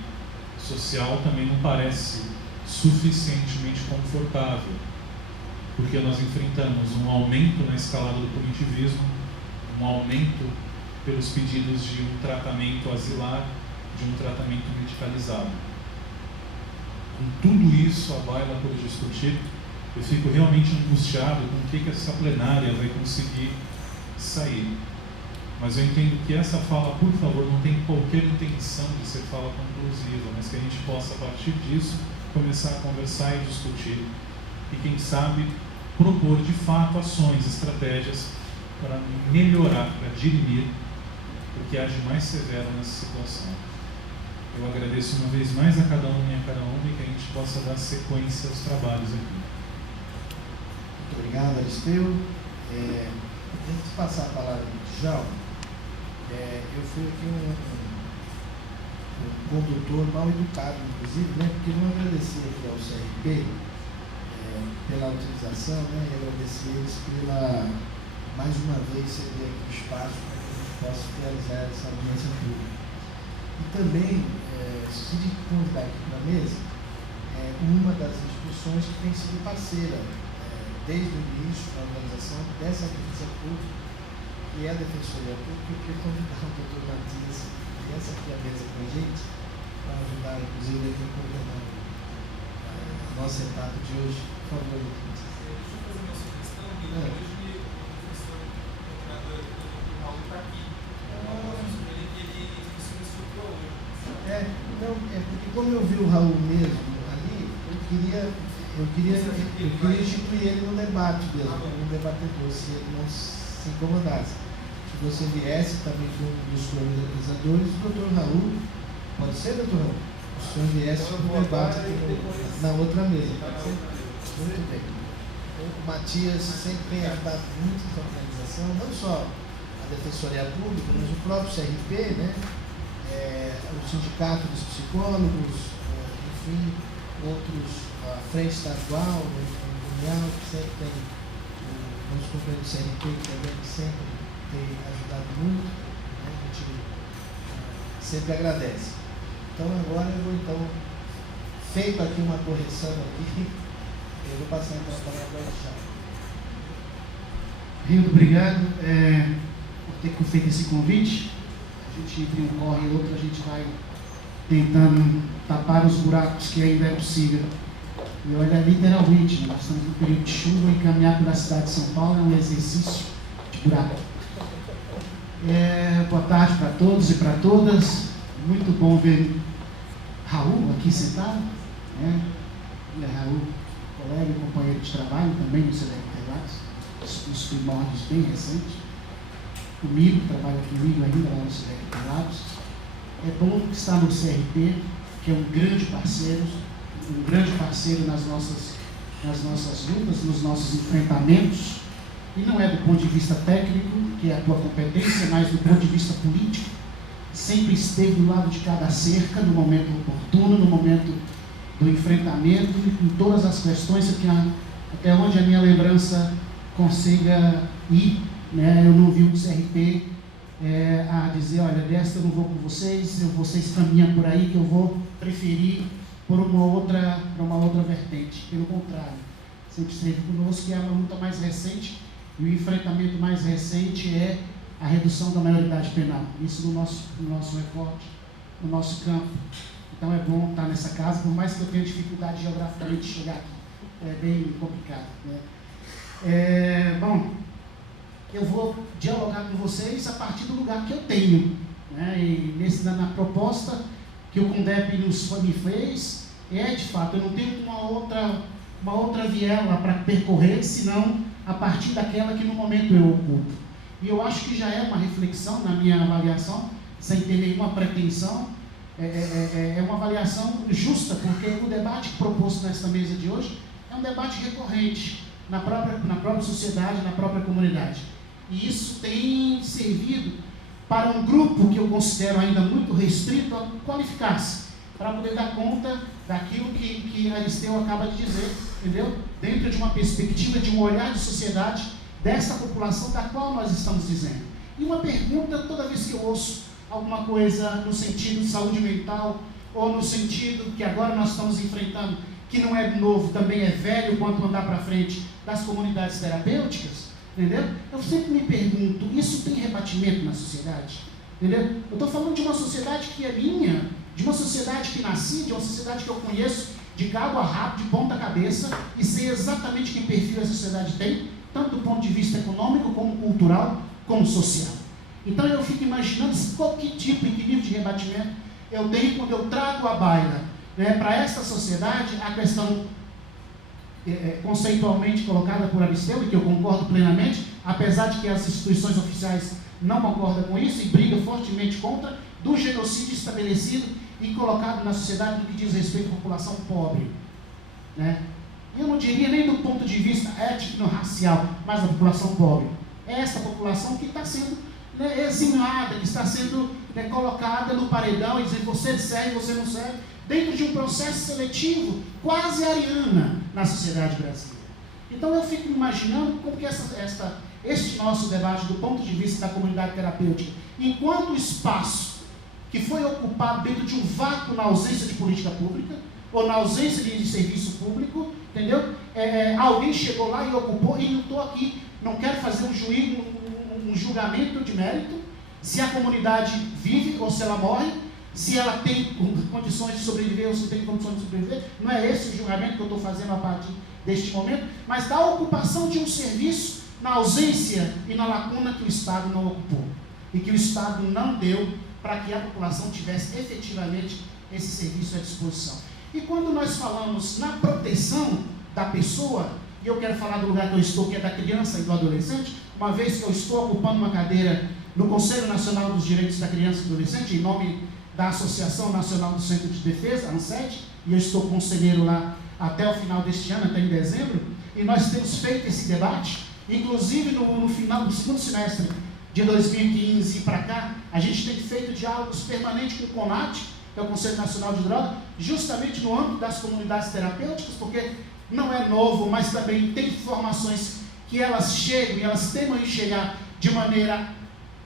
social também não parece suficientemente confortável, porque nós enfrentamos um aumento na escalada do punitivismo, um aumento pelos pedidos de um tratamento asilar, de um tratamento medicalizado. Com tudo isso, a baila por discutir, eu fico realmente angustiado com o que essa plenária vai conseguir sair. Mas eu entendo que essa fala, por favor, não tem qualquer intenção de ser fala conclusiva, mas que a gente possa, a partir disso, começar a conversar e discutir. E, quem sabe, propor de fato ações, estratégias para melhorar, para dirimir o que há de mais severo nessa situação. Eu agradeço uma vez mais a cada um e que a gente possa dar sequência aos trabalhos aqui. Muito obrigado, Aristeu. Antes de passar a palavra para o Djalma, eu fui aqui um condutor mal educado, inclusive, né, porque não agradeci aqui ao CRP pela utilização, né, e agradecer eles pela, mais uma vez, ceder aqui o espaço para que a gente possa realizar essa audiência pública. E também, se de convidar aqui para a mesa, uma das instituições que tem sido parceira desde o início da organização dessa audiência pública, que é a Defensoria Pública. Eu queria convidar o doutor Matias, que essa aqui é a mesa com a gente, para ajudar, inclusive, a coordenar a nossa etapa de hoje. Por favor, doutor Matias. Deixa eu fazer uma sugestão, que hoje o professor doutorado do Raul está aqui. Ele se estruturou hoje. Não, porque como eu vi o Raul mesmo ali, eu queria instituir ele no debate mesmo, como debatedor, se ele não se incomodasse. Se você viesse também com um dos organizadores, o doutor Raul, pode ser, doutor Raul? O senhor viesse com o debate na outra mesa, pode ser? Muito bem. O Matias sempre tem ajudado muito na organização, não só a Defensoria Pública, mas o próprio CRP, né? O Sindicato dos Psicólogos, enfim, outros, a Frente Estadual, Mundial, que sempre tem o nosso companheiro do CRP, que também sempre tem ajudado muito, né? A gente sempre agradece. Então agora eu vou, feito aqui uma correção aqui, eu vou passar então a palavra para o Djalma. Rildo, obrigado por ter feito esse convite. A gente, entre um corre e outro, a gente vai tentando tapar os buracos que ainda é possível. E olha, literalmente, nós estamos no período de chuva e caminhar pela cidade de São Paulo é um exercício de buraco. Boa tarde para todos e para todas. Muito bom ver Raul aqui sentado. Raul, colega e companheiro de trabalho também no CDR Interlagos, nos primórdios bem recentes. Comigo, trabalha comigo ainda lá no CDR Interlagos. É bom estar no CRP, que é um grande parceiro nas nossas lutas, nos nossos enfrentamentos, e não é do ponto de vista técnico, que é a tua competência, mas do ponto de vista político. Sempre esteve do lado de cada cerca, no momento oportuno, no momento do enfrentamento, em todas as questões, até onde a minha lembrança consiga ir, né? Eu não vi o CRP a dizer, olha, desta eu não vou com vocês caminham por aí, que eu vou preferir por uma outra vertente. Pelo contrário, sempre esteve conosco, e é uma luta mais recente, e o enfrentamento mais recente é a redução da maioridade penal. Isso no nosso recorte, no nosso campo. Então é bom estar nessa casa, por mais que eu tenha dificuldade geograficamente de chegar aqui. É bem complicado, né? Bom, eu vou dialogar com vocês a partir do lugar que eu tenho, né? E na proposta que o CONDEP me fez, de fato, eu não tenho uma outra viela para percorrer, senão a partir daquela que no momento eu ocupo. E eu acho que já é uma reflexão, na minha avaliação, sem ter nenhuma pretensão, é uma avaliação justa, porque o debate proposto nesta mesa de hoje é um debate recorrente na própria sociedade, na própria comunidade. E isso tem servido para um grupo que eu considero ainda muito restrito a qualificar-se, para poder dar conta daquilo que Aristeu acaba de dizer, entendeu? Dentro de uma perspectiva, de um olhar de sociedade dessa população da qual nós estamos dizendo. E uma pergunta, toda vez que eu ouço alguma coisa no sentido de saúde mental, ou no sentido que agora nós estamos enfrentando, que não é novo, também é velho quanto andar para frente, das comunidades terapêuticas, Entendeu? Eu sempre me pergunto, isso tem rebatimento na sociedade? Entendeu? Eu estou falando de uma sociedade que é minha, de uma sociedade que nasci, de uma sociedade que eu conheço de cabo a rabo, de ponta cabeça, e sei exatamente que perfil a sociedade tem, tanto do ponto de vista econômico, como cultural, como social. Então eu fico imaginando qual que tipo e que nível de rebatimento eu tenho quando eu trago à baila, né, para esta sociedade a questão conceitualmente colocada por Aristeu, e que eu concordo plenamente, apesar de que as instituições oficiais não concordam com isso e brigam fortemente contra, do genocídio estabelecido e colocado na sociedade no que diz respeito à população pobre, né? Eu não diria nem do ponto de vista étnico-racial, mas da população pobre. É essa população que está sendo, né, eximada, que está sendo, né, colocada no paredão e dizer você serve, você não serve, dentro de um processo seletivo quase ariana na sociedade brasileira. Então eu fico imaginando como que este nosso debate do ponto de vista da comunidade terapêutica, enquanto espaço que foi ocupado dentro de um vácuo na ausência de política pública, ou na ausência de serviço público, entendeu? Alguém chegou lá e ocupou, e não estou aqui, não quero fazer um julgamento de mérito, se a comunidade vive ou se ela morre, se ela tem condições de sobreviver ou se não tem condições de sobreviver, não é esse o julgamento que eu estou fazendo a partir deste momento, mas da ocupação de um serviço na ausência e na lacuna que o Estado não ocupou, e que o Estado não deu para que a população tivesse efetivamente esse serviço à disposição. E quando nós falamos na proteção da pessoa, e eu quero falar do lugar que eu estou, que é da criança e do adolescente, uma vez que eu estou ocupando uma cadeira no Conselho Nacional dos Direitos da Criança e do Adolescente, em nome da Associação Nacional do Centro de Defesa, ANSED, e eu estou conselheiro lá até o final deste ano, até em dezembro, e nós temos feito esse debate, inclusive no final do segundo semestre de 2015 para cá, a gente tem feito diálogos permanentes com o CONAT, que é o Conselho Nacional de Drogas, justamente no âmbito das comunidades terapêuticas, porque não é novo, mas também tem informações que elas chegam e elas temem em chegar de maneira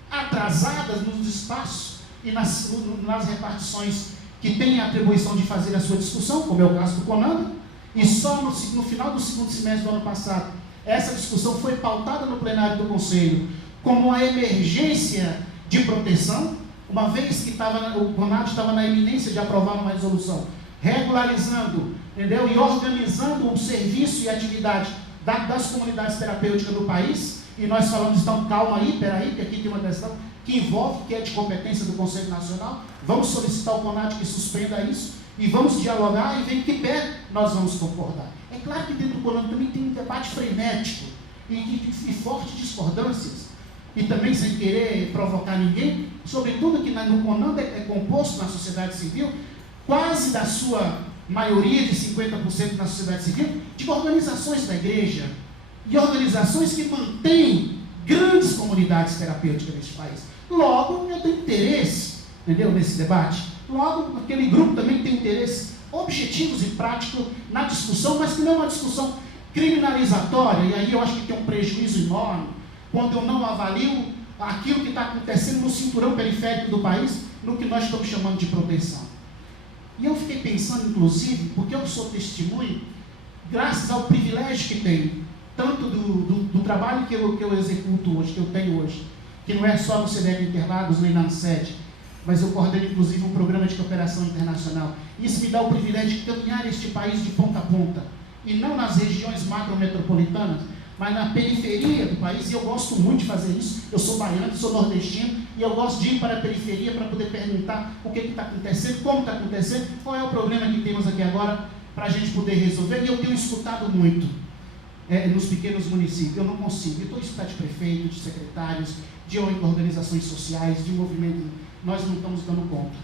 atrasadas nos espaços e nas repartições que têm a atribuição de fazer a sua discussão, como é o caso do CONANDA, e só no final do segundo semestre do ano passado, essa discussão foi pautada no plenário do Conselho como uma emergência de proteção, uma vez que o CONAT estava na iminência de aprovar uma resolução, regularizando, entendeu? E organizando o serviço e atividade das comunidades terapêuticas no país, e nós falamos, então, calma aí, peraí, que aqui tem uma questão que envolve, que é de competência do Conselho Nacional, vamos solicitar ao CONAT que suspenda isso, e vamos dialogar e ver em que pé nós vamos concordar. É claro que dentro do CONAT também tem um debate frenético e fortes discordâncias, e também sem querer provocar ninguém, sobretudo que no CONANDA é composto na sociedade civil, quase da sua maioria de 50% na sociedade civil, de organizações da igreja, e organizações que mantêm grandes comunidades terapêuticas neste país. Logo, eu tenho interesse, entendeu, nesse debate. Logo, aquele grupo também tem interesses objetivos e práticos na discussão, mas que não é uma discussão criminalizatória, e aí eu acho que tem um prejuízo enorme, quando eu não avalio aquilo que está acontecendo no cinturão periférico do país, no que nós estamos chamando de proteção. E eu fiquei pensando, inclusive, porque eu sou testemunho, graças ao privilégio que tenho, tanto do trabalho que eu executo hoje, que eu tenho hoje, que não é só no CDF Interlagos nem na ANSED, mas eu coordeno inclusive um programa de cooperação internacional. Isso me dá o privilégio de caminhar este país de ponta a ponta, e não nas regiões macrometropolitanas, mas na periferia do país, e eu gosto muito de fazer isso. Eu sou baiano, sou nordestino, e eu gosto de ir para a periferia para poder perguntar o que está acontecendo, como está acontecendo, qual é o problema que temos aqui agora para a gente poder resolver. E eu tenho escutado muito nos pequenos municípios. Eu não consigo. Eu estou escutando de prefeitos, de secretários, de organizações sociais, de movimento. Nós não estamos dando conta.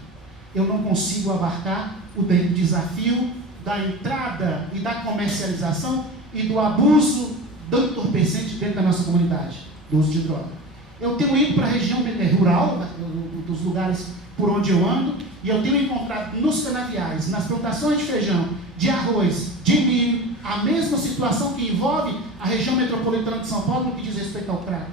Eu não consigo abarcar o desafio da entrada e da comercialização e do abuso do entorpecente dentro da nossa comunidade, do uso de droga. Eu tenho ido para a região rural, dos lugares por onde eu ando, e eu tenho encontrado nos canaviais, nas plantações de feijão, de arroz, de milho, a mesma situação que envolve a região metropolitana de São Paulo no que diz respeito ao crack.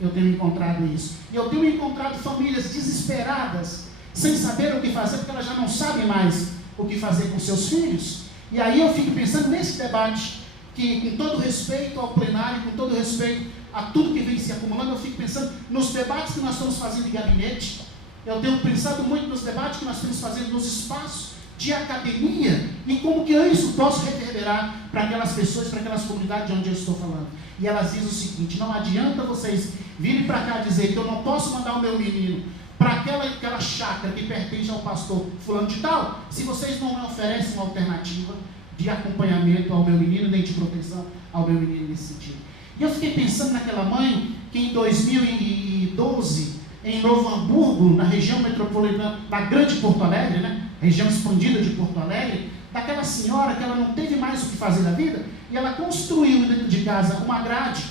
Eu tenho encontrado isso. E eu tenho encontrado famílias desesperadas, sem saber o que fazer, porque elas já não sabem mais o que fazer com seus filhos. E aí eu fico pensando nesse debate, que com todo respeito ao plenário e com todo respeito a tudo que vem se acumulando, eu fico pensando nos debates que nós estamos fazendo em gabinete, eu tenho pensado muito nos debates que nós estamos fazendo nos espaços de academia e como que isso possa reverberar para aquelas pessoas, para aquelas comunidades de onde eu estou falando. E elas dizem o seguinte: não adianta vocês virem para cá dizer que eu não posso mandar o meu menino para aquela chácara que pertence ao pastor fulano de tal, se vocês não me oferecem uma alternativa de acompanhamento ao meu menino, nem de proteção ao meu menino nesse sentido. E eu fiquei pensando naquela mãe que em 2012, em Novo Hamburgo, na região metropolitana, na grande Porto Alegre, né? Região expandida de Porto Alegre, daquela senhora que ela não teve mais o que fazer da vida, e ela construiu dentro de casa uma grade,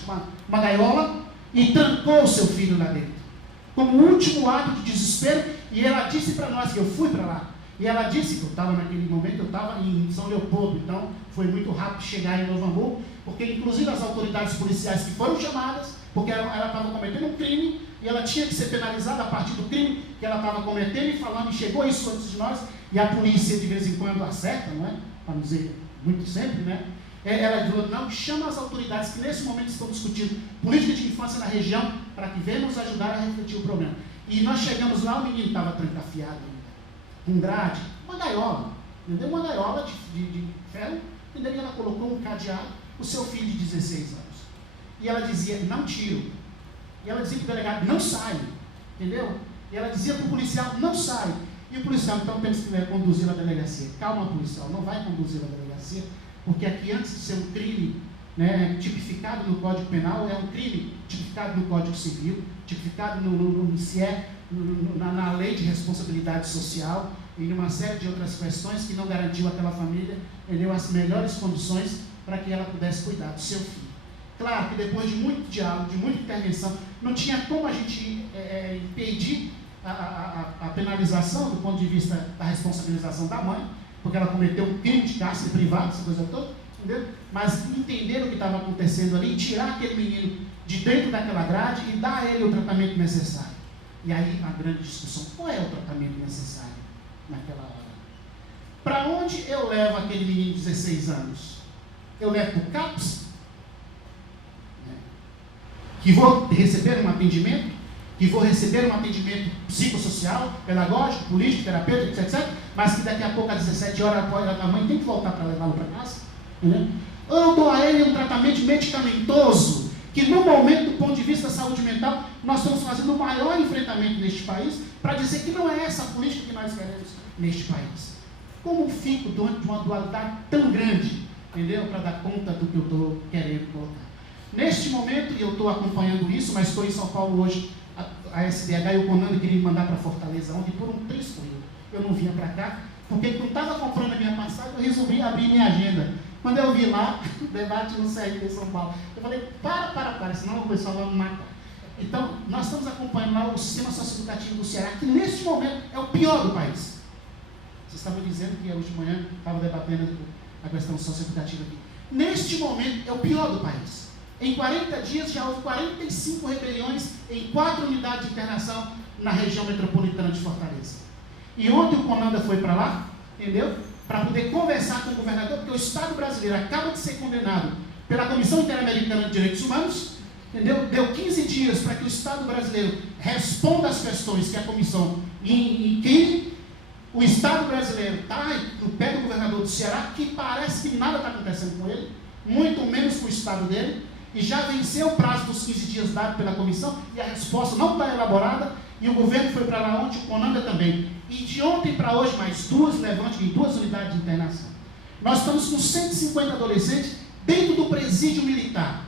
uma gaiola, e trancou o seu filho lá dentro. Como último ato de desespero, e ela disse para nós, que eu fui para lá, e ela disse que eu estava naquele momento, eu estava em São Leopoldo, então foi muito rápido chegar em Novo Hamburgo, porque inclusive as autoridades policiais que foram chamadas, porque ela estava cometendo um crime, e ela tinha que ser penalizada a partir do crime que ela estava cometendo, e falando, e chegou isso antes de nós, e a polícia de vez em quando acerta, não é? Para não dizer muito sempre, né? Ela falou, não, chama as autoridades que nesse momento estão discutindo política de infância na região, para que venham nos ajudar a refletir o problema. E nós chegamos lá, o menino estava trancafiado ainda, com grade, uma gaiola, entendeu? Uma gaiola de ferro, entendeu? E ela colocou um cadeado, o seu filho de 16 anos. E ela dizia, não tiro. E ela dizia para o delegado, não sai, entendeu? E ela dizia para o policial, não sai. E o policial, então, temos que conduzir a delegacia. Calma, policial, não vai conduzir a delegacia, porque aqui, antes de ser um crime, né, tipificado no Código Penal, é um crime tipificado no Código Civil, tipificado no CIE, na Lei de Responsabilidade Social e numa série de outras questões que não garantiu àquela família, entendeu, as melhores condições para que ela pudesse cuidar do seu filho. Claro que depois de muito diálogo, de muita intervenção, não tinha como a gente impedir a penalização do ponto de vista da responsabilização da mãe, porque ela cometeu um crime de cárcere privado, essa coisa toda, entendeu? Mas entender o que estava acontecendo ali, tirar aquele menino de dentro daquela grade e dar a ele o tratamento necessário. E aí a grande discussão, qual é o tratamento necessário naquela hora? Para onde eu levo aquele menino de 16 anos? Eu levo para o CAPS? Que vou receber um atendimento? Que vou receber um atendimento psicossocial, pedagógico, político, terapêutico, etc. Mas que daqui a pouco, às 17 horas, a mãe tem que voltar para levá-lo para casa. Entendeu? Ou eu dou a ele um tratamento medicamentoso, que no momento, do ponto de vista da saúde mental, nós estamos fazendo o maior enfrentamento neste país, para dizer que não é essa a política que nós queremos neste país. Como fico diante de uma dualidade tão grande, entendeu? Para dar conta do que eu estou querendo colocar. Neste momento, e eu estou acompanhando isso, mas estou em São Paulo hoje, a SDH e o Conando queriam me mandar para Fortaleza ontem, por um triste erro. Eu não vinha para cá, porque quando estava comprando a minha passagem, eu resolvi abrir minha agenda. Quando eu vi lá, o debate no CRB em São Paulo, eu falei, para, senão o pessoal vai me matar. Então, nós estamos acompanhando lá o sistema socioeducativo do Ceará, que neste momento é o pior do país. Vocês estavam dizendo que hoje de manhã estava debatendo a questão socioeducativa aqui. Neste momento é o pior do país. Em 40 dias já houve 45 rebeliões em 4 unidades de internação na região metropolitana de Fortaleza. E ontem o Conanda foi para lá, entendeu? Para poder conversar com o governador, porque o Estado brasileiro acaba de ser condenado pela Comissão Interamericana de Direitos Humanos, entendeu? Deu 15 dias para que o Estado brasileiro responda às questões que a comissão inquire. O Estado brasileiro está no pé do governador do Ceará, que parece que nada está acontecendo com ele, muito menos com o Estado dele, e já venceu o prazo dos 15 dias dado pela comissão, e a resposta não está elaborada, e o governo foi para lá ontem, o Conanda também. E de ontem para hoje, mais 2 levantes em 2 unidades de internação. Nós estamos com 150 adolescentes dentro do presídio militar.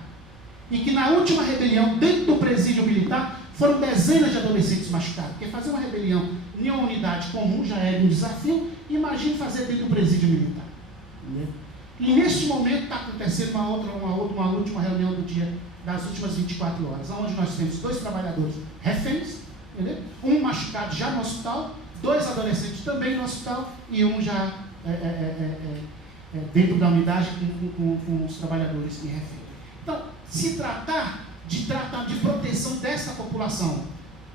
E que na última rebelião, dentro do presídio militar, foram dezenas de adolescentes machucados. Porque fazer uma rebelião em uma unidade comum já é um desafio, imagine fazer dentro do presídio militar. Entendeu? E neste momento está acontecendo uma última reunião do dia, das últimas 24 horas, onde nós temos 2 trabalhadores reféns, entendeu? Um machucado já no hospital, 2 adolescentes também no hospital e um já dentro da unidade com os trabalhadores em refém. Então, se tratar de proteção dessa população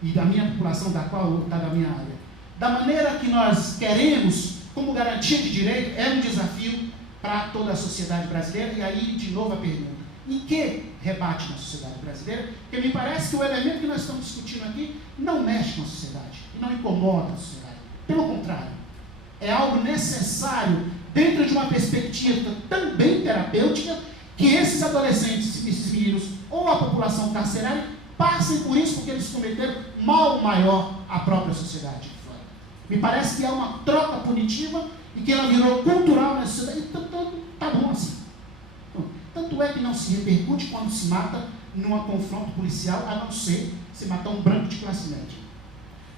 e da minha população, da qual está da minha área, da maneira que nós queremos, como garantia de direito, é um desafio para toda a sociedade brasileira. E aí, de novo, a pergunta: em que rebate na sociedade brasileira, porque me parece que o elemento que nós estamos discutindo aqui não mexe com a sociedade, e não incomoda a sociedade. Pelo contrário, é algo necessário, dentro de uma perspectiva também terapêutica, que esses adolescentes, esses meninos, ou a população carcerária, passem por isso porque eles cometeram mal maior à própria sociedade. Me parece que há uma troca punitiva e que ela virou cultural na sociedade, então está bom assim. Tanto é que não se repercute quando se mata num confronto policial, a não ser se matar um branco de classe média.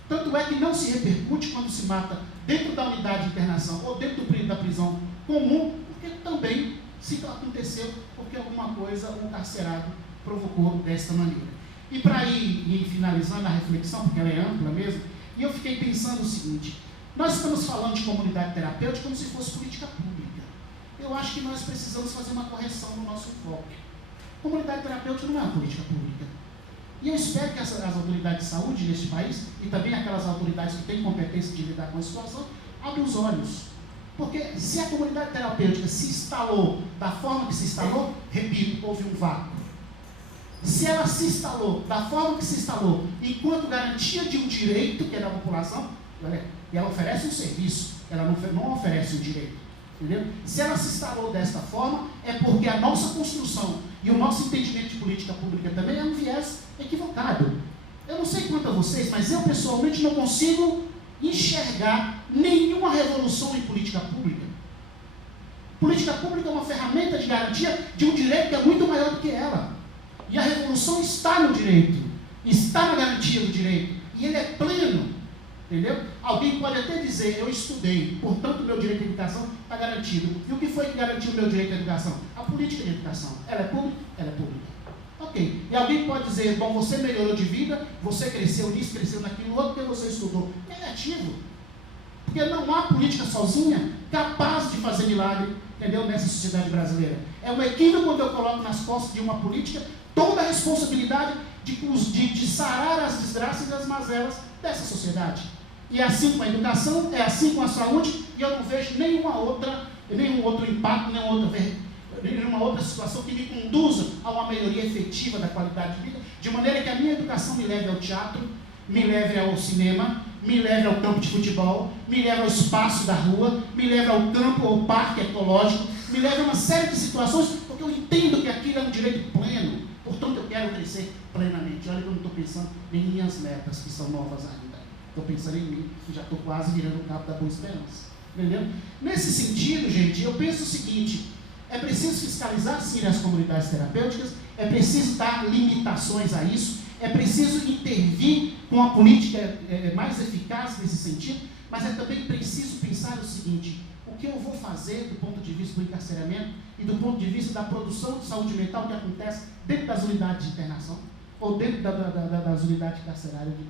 Tanto é que não se repercute quando se mata dentro da unidade de internação ou dentro da prisão comum, porque também se aconteceu porque alguma coisa o carcerado provocou desta maneira. E para ir finalizando a reflexão, porque ela é ampla mesmo, e eu fiquei pensando o seguinte: nós estamos falando de comunidade terapêutica como se fosse política pública. Eu acho que nós precisamos fazer uma correção no nosso enfoque. Comunidade terapêutica não é uma política pública. E eu espero que as autoridades de saúde neste país, e também aquelas autoridades que têm competência de lidar com a situação, abrem os olhos. Porque se a comunidade terapêutica se instalou da forma que se instalou, repito, houve um vácuo. Se ela se instalou da forma que se instalou, enquanto garantia de um direito, que é da população, e ela oferece um serviço, ela não oferece um direito. Entendeu? Se ela se instalou desta forma, é porque a nossa construção e o nosso entendimento de política pública também é um viés equivocado. Eu não sei quanto a vocês, mas eu pessoalmente não consigo enxergar nenhuma revolução em política pública. Política pública é uma ferramenta de garantia de um direito que é muito maior do que ela. E a revolução está no direito, está na garantia do direito, e ele é pleno. Entendeu? Alguém pode até dizer: eu estudei, portanto meu direito à educação está garantido. E o que foi que garantiu o meu direito à educação? A política de educação. Ela é pública? Ela é pública. Ok. E alguém pode dizer: bom, você melhorou de vida, você cresceu nisso, cresceu naquilo outro, porque você estudou. Negativo. Porque não há política sozinha capaz de fazer milagre, entendeu? Nessa sociedade brasileira. É um equívoco quando eu coloco nas costas de uma política toda a responsabilidade de sarar as desgraças e as mazelas dessa sociedade. E é assim com a educação, é assim com a saúde, e eu não vejo nenhum outro impacto, nenhuma outra situação que me conduza a uma melhoria efetiva da qualidade de vida, de maneira que a minha educação me leve ao teatro, me leve ao cinema, me leve ao campo de futebol, me leve ao espaço da rua, me leve ao campo ou parque ecológico, me leve a uma série de situações, porque eu entendo que aquilo é um direito pleno, portanto eu quero crescer plenamente. Olha que eu não estou pensando em minhas metas, que são novas ainda. Estou pensando em mim, que já estou quase virando o cabo da Boa Esperança. Entendeu? Nesse sentido, gente, eu penso o seguinte: é preciso fiscalizar, sim, as comunidades terapêuticas, é preciso dar limitações a isso, é preciso intervir com a política mais eficaz nesse sentido, mas é também preciso pensar o seguinte: o que eu vou fazer do ponto de vista do encarceramento e do ponto de vista da produção de saúde mental que acontece dentro das unidades de internação ou dentro das unidades carcerárias de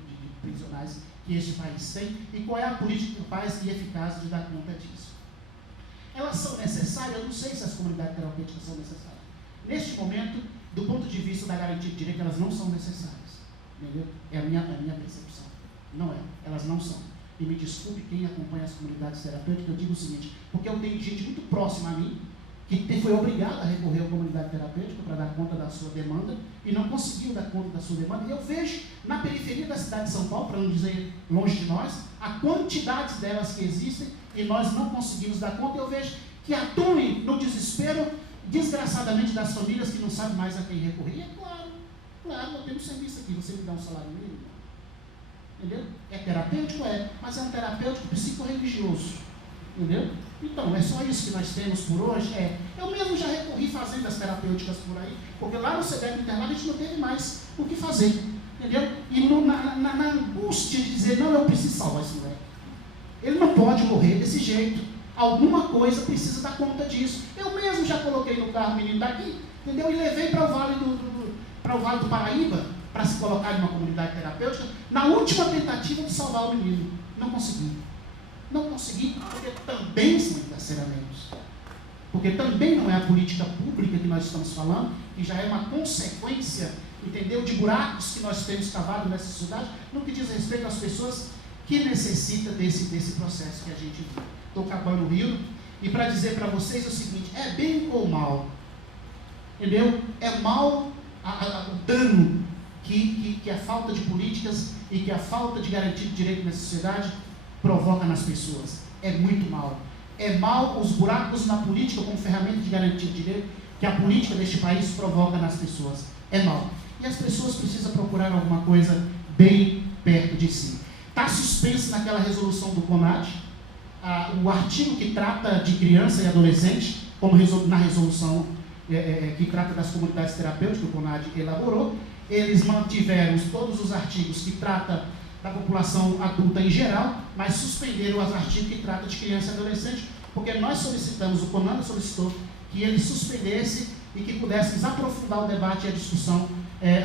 prisionais que este país tem, e qual é a política capaz e eficaz de dar conta disso. Elas são necessárias? Eu não sei se as comunidades terapêuticas são necessárias. Neste momento, do ponto de vista da garantia de direito, elas não são necessárias. Entendeu? É a minha percepção. Não é, elas não são. E me desculpe quem acompanha as comunidades terapêuticas, eu digo o seguinte: porque eu tenho gente muito próxima a mim que foi obrigada a recorrer à comunidade terapêutica para dar conta da sua demanda e não conseguiu dar conta da sua demanda. E eu vejo na periferia da cidade de São Paulo, para não dizer longe de nós, a quantidade delas que existem e nós não conseguimos dar conta. Eu vejo que atuem no desespero, desgraçadamente, das famílias que não sabem mais a quem recorrer. E é claro, eu tenho um serviço aqui, você me dá um salário mínimo. Entendeu? É terapêutico? É, mas é um terapêutico psicorreligioso. Entendeu? Então, é só isso que nós temos por hoje. Eu mesmo já recorri fazendas terapêuticas por aí, porque lá no CEDEP internado a gente não teve mais o que fazer. Entendeu? E na angústia de dizer: não, eu preciso salvar esse moleque. Ele não pode morrer desse jeito. Alguma coisa precisa dar conta disso. Eu mesmo já coloquei no carro o menino daqui, entendeu? E levei para o Vale do Paraíba, para se colocar em uma comunidade terapêutica, na última tentativa de salvar o menino. Não consegui. Não consegui, porque também são encarceramentos. Porque também não é a política pública que nós estamos falando, que já é uma consequência, entendeu, de buracos que nós temos cavado nessa sociedade, no que diz respeito às pessoas que necessitam desse processo que a gente vive. Estou acabando o rio, e para dizer para vocês o seguinte: é bem ou mal? entendeu? É mal o dano que a falta de políticas e que a falta de garantia de direito na sociedade provoca nas pessoas. É muito mal. É mal os buracos na política como ferramenta de garantia de direito que a política deste país provoca nas pessoas. É mal. E as pessoas precisam procurar alguma coisa bem perto de si. Está suspenso naquela resolução do CONAD, o artigo que trata de criança e adolescente, como na resolução que trata das comunidades terapêuticas que o CONAD elaborou. Eles mantiveram todos os artigos que tratam da população adulta em geral, mas suspenderam os artigos que tratam de criança e adolescente, porque nós solicitamos, o CONAD solicitou que ele suspendesse e que pudéssemos aprofundar o debate e a discussão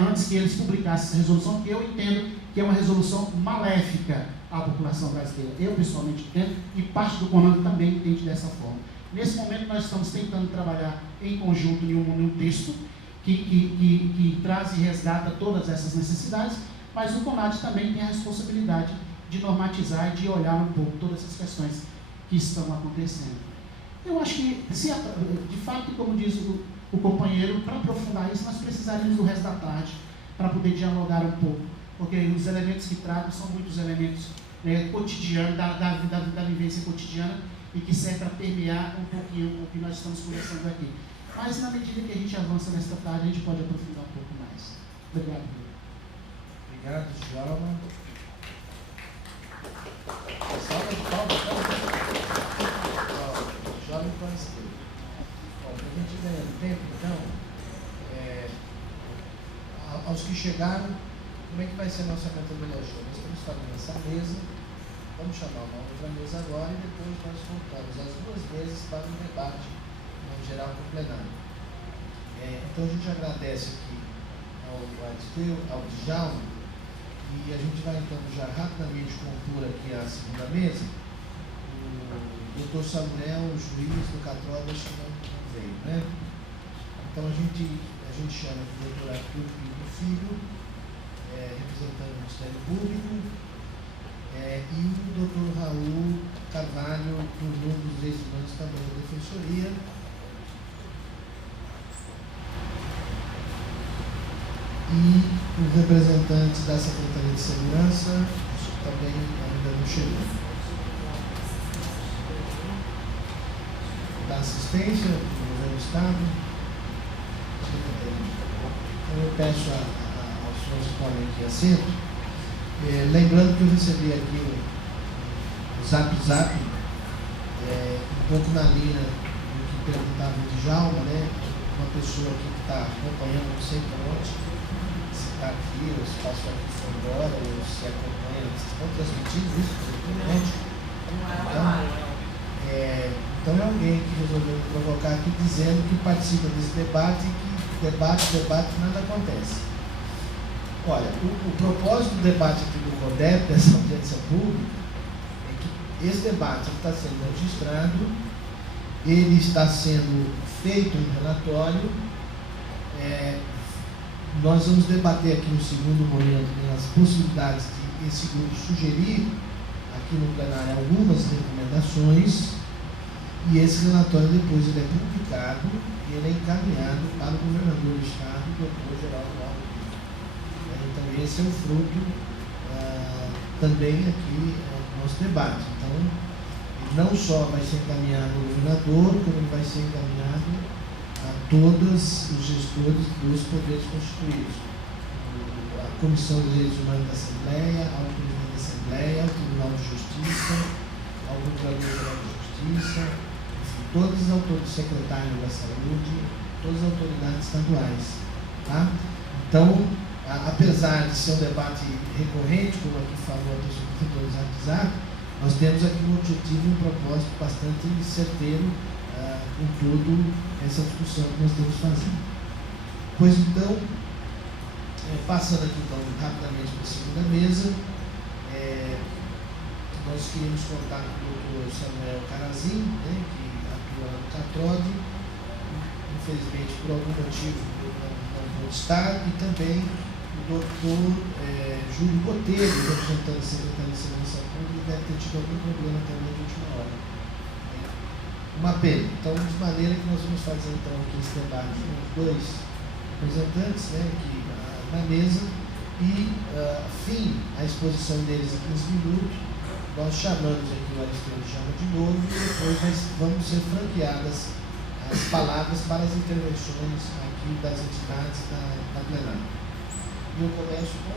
antes que eles publicassem essa resolução, que eu entendo que é uma resolução maléfica à população brasileira. Eu pessoalmente entendo, e parte do CONAD também entende dessa forma. Nesse momento nós estamos tentando trabalhar em conjunto em um texto que traz e resgata todas essas necessidades, mas o CONAD também tem a responsabilidade de normatizar e de olhar um pouco todas essas questões que estão acontecendo. Eu acho que, de fato, como diz o companheiro, para aprofundar isso, nós precisaríamos do resto da tarde para poder dialogar um pouco, porque os elementos que tratam são muitos elementos cotidianos, da vivência cotidiana, e que serve para permear um pouquinho o que nós estamos conversando aqui. Mas, na medida que a gente avança nesta tarde, a gente pode aprofundar um pouco mais. Obrigado. Obrigado, Djalma. Salve de palmas. Jovem com a esquerda. Bom, para a gente ganhar tempo, então, aos que chegaram, como é que vai ser a nossa metodologia? Nós estamos fazendo essa mesa, vamos chamar uma outra mesa agora e depois nós voltamos as duas mesas para um debate geral com o plenário. Então a gente agradece aqui ao Djalma, e a gente vai então já rapidamente compor aqui a segunda mesa. O Dr. Samuel, o juiz do Catrópolis, acho que não veio, né? Então a gente chama o Dr. Arthur Pinto Filho, representando o Ministério Público, e o Dr. Raul Carvalho, do número dos ex-estudantes também da Defensoria. E os representantes da Secretaria de Segurança também ainda não chegou. Da assistência do governo do Estado. Então eu peço aos senhores que tomem aqui assento, lembrando que eu recebi aqui o Zap, um pouco na linha do que perguntava o Djalma, né? Uma pessoa aqui que está acompanhando, não sei por onde, se está aqui, ou se passou aqui e foi embora, ou se acompanha, vocês estão transmitindo isso pela internet? Então é alguém que resolveu me provocar aqui dizendo que participa desse debate e que debate, nada acontece. Olha, o propósito do debate aqui do CODEP, dessa audiência pública, é que esse debate está sendo registrado, ele está sendo feito um relatório, nós vamos debater aqui no segundo momento as possibilidades de esse grupo sugerir aqui no plenário algumas recomendações, e esse relatório depois ele é publicado e ele é encaminhado para o governador do Estado, o Dr. Geraldo Alckmin. Então esse é o fruto também aqui do nosso debate. Então, ele não só vai ser encaminhado ao governador, como ele vai ser encaminhado a todos os gestores dos poderes constituídos. A Comissão de Direitos Humanos da Assembleia, ao Presidente da Assembleia, ao Tribunal de Justiça, ao Procurador-Geral de Justiça, todos os autores, secretários da Saúde, todas as autoridades estaduais. Tá? Então, apesar de ser um debate recorrente, como aqui falou a pessoa do WhatsApp, nós temos aqui um objetivo e um propósito bastante certeiro com toda essa discussão que nós estamos fazendo. Pois então, passando aqui então rapidamente para a segunda mesa, nós queríamos contar com o Dr. Samuel Carazin, né, que atua no CATROD, infelizmente por algum motivo não pôde estar, e também o Dr. Júlio Botelho, representante da Secretaria de Segurança Pública, deve ter tido algum problema também de última hora. Uma pena. Então, de maneira que nós vamos fazer então aqui esse debate com os dois representantes, né, aqui na mesa, e fim a exposição deles em 15 minutos, nós chamamos aqui o Aristides, chama de novo, e depois vamos ser franqueadas as palavras para as intervenções aqui das entidades da plenária. E eu começo com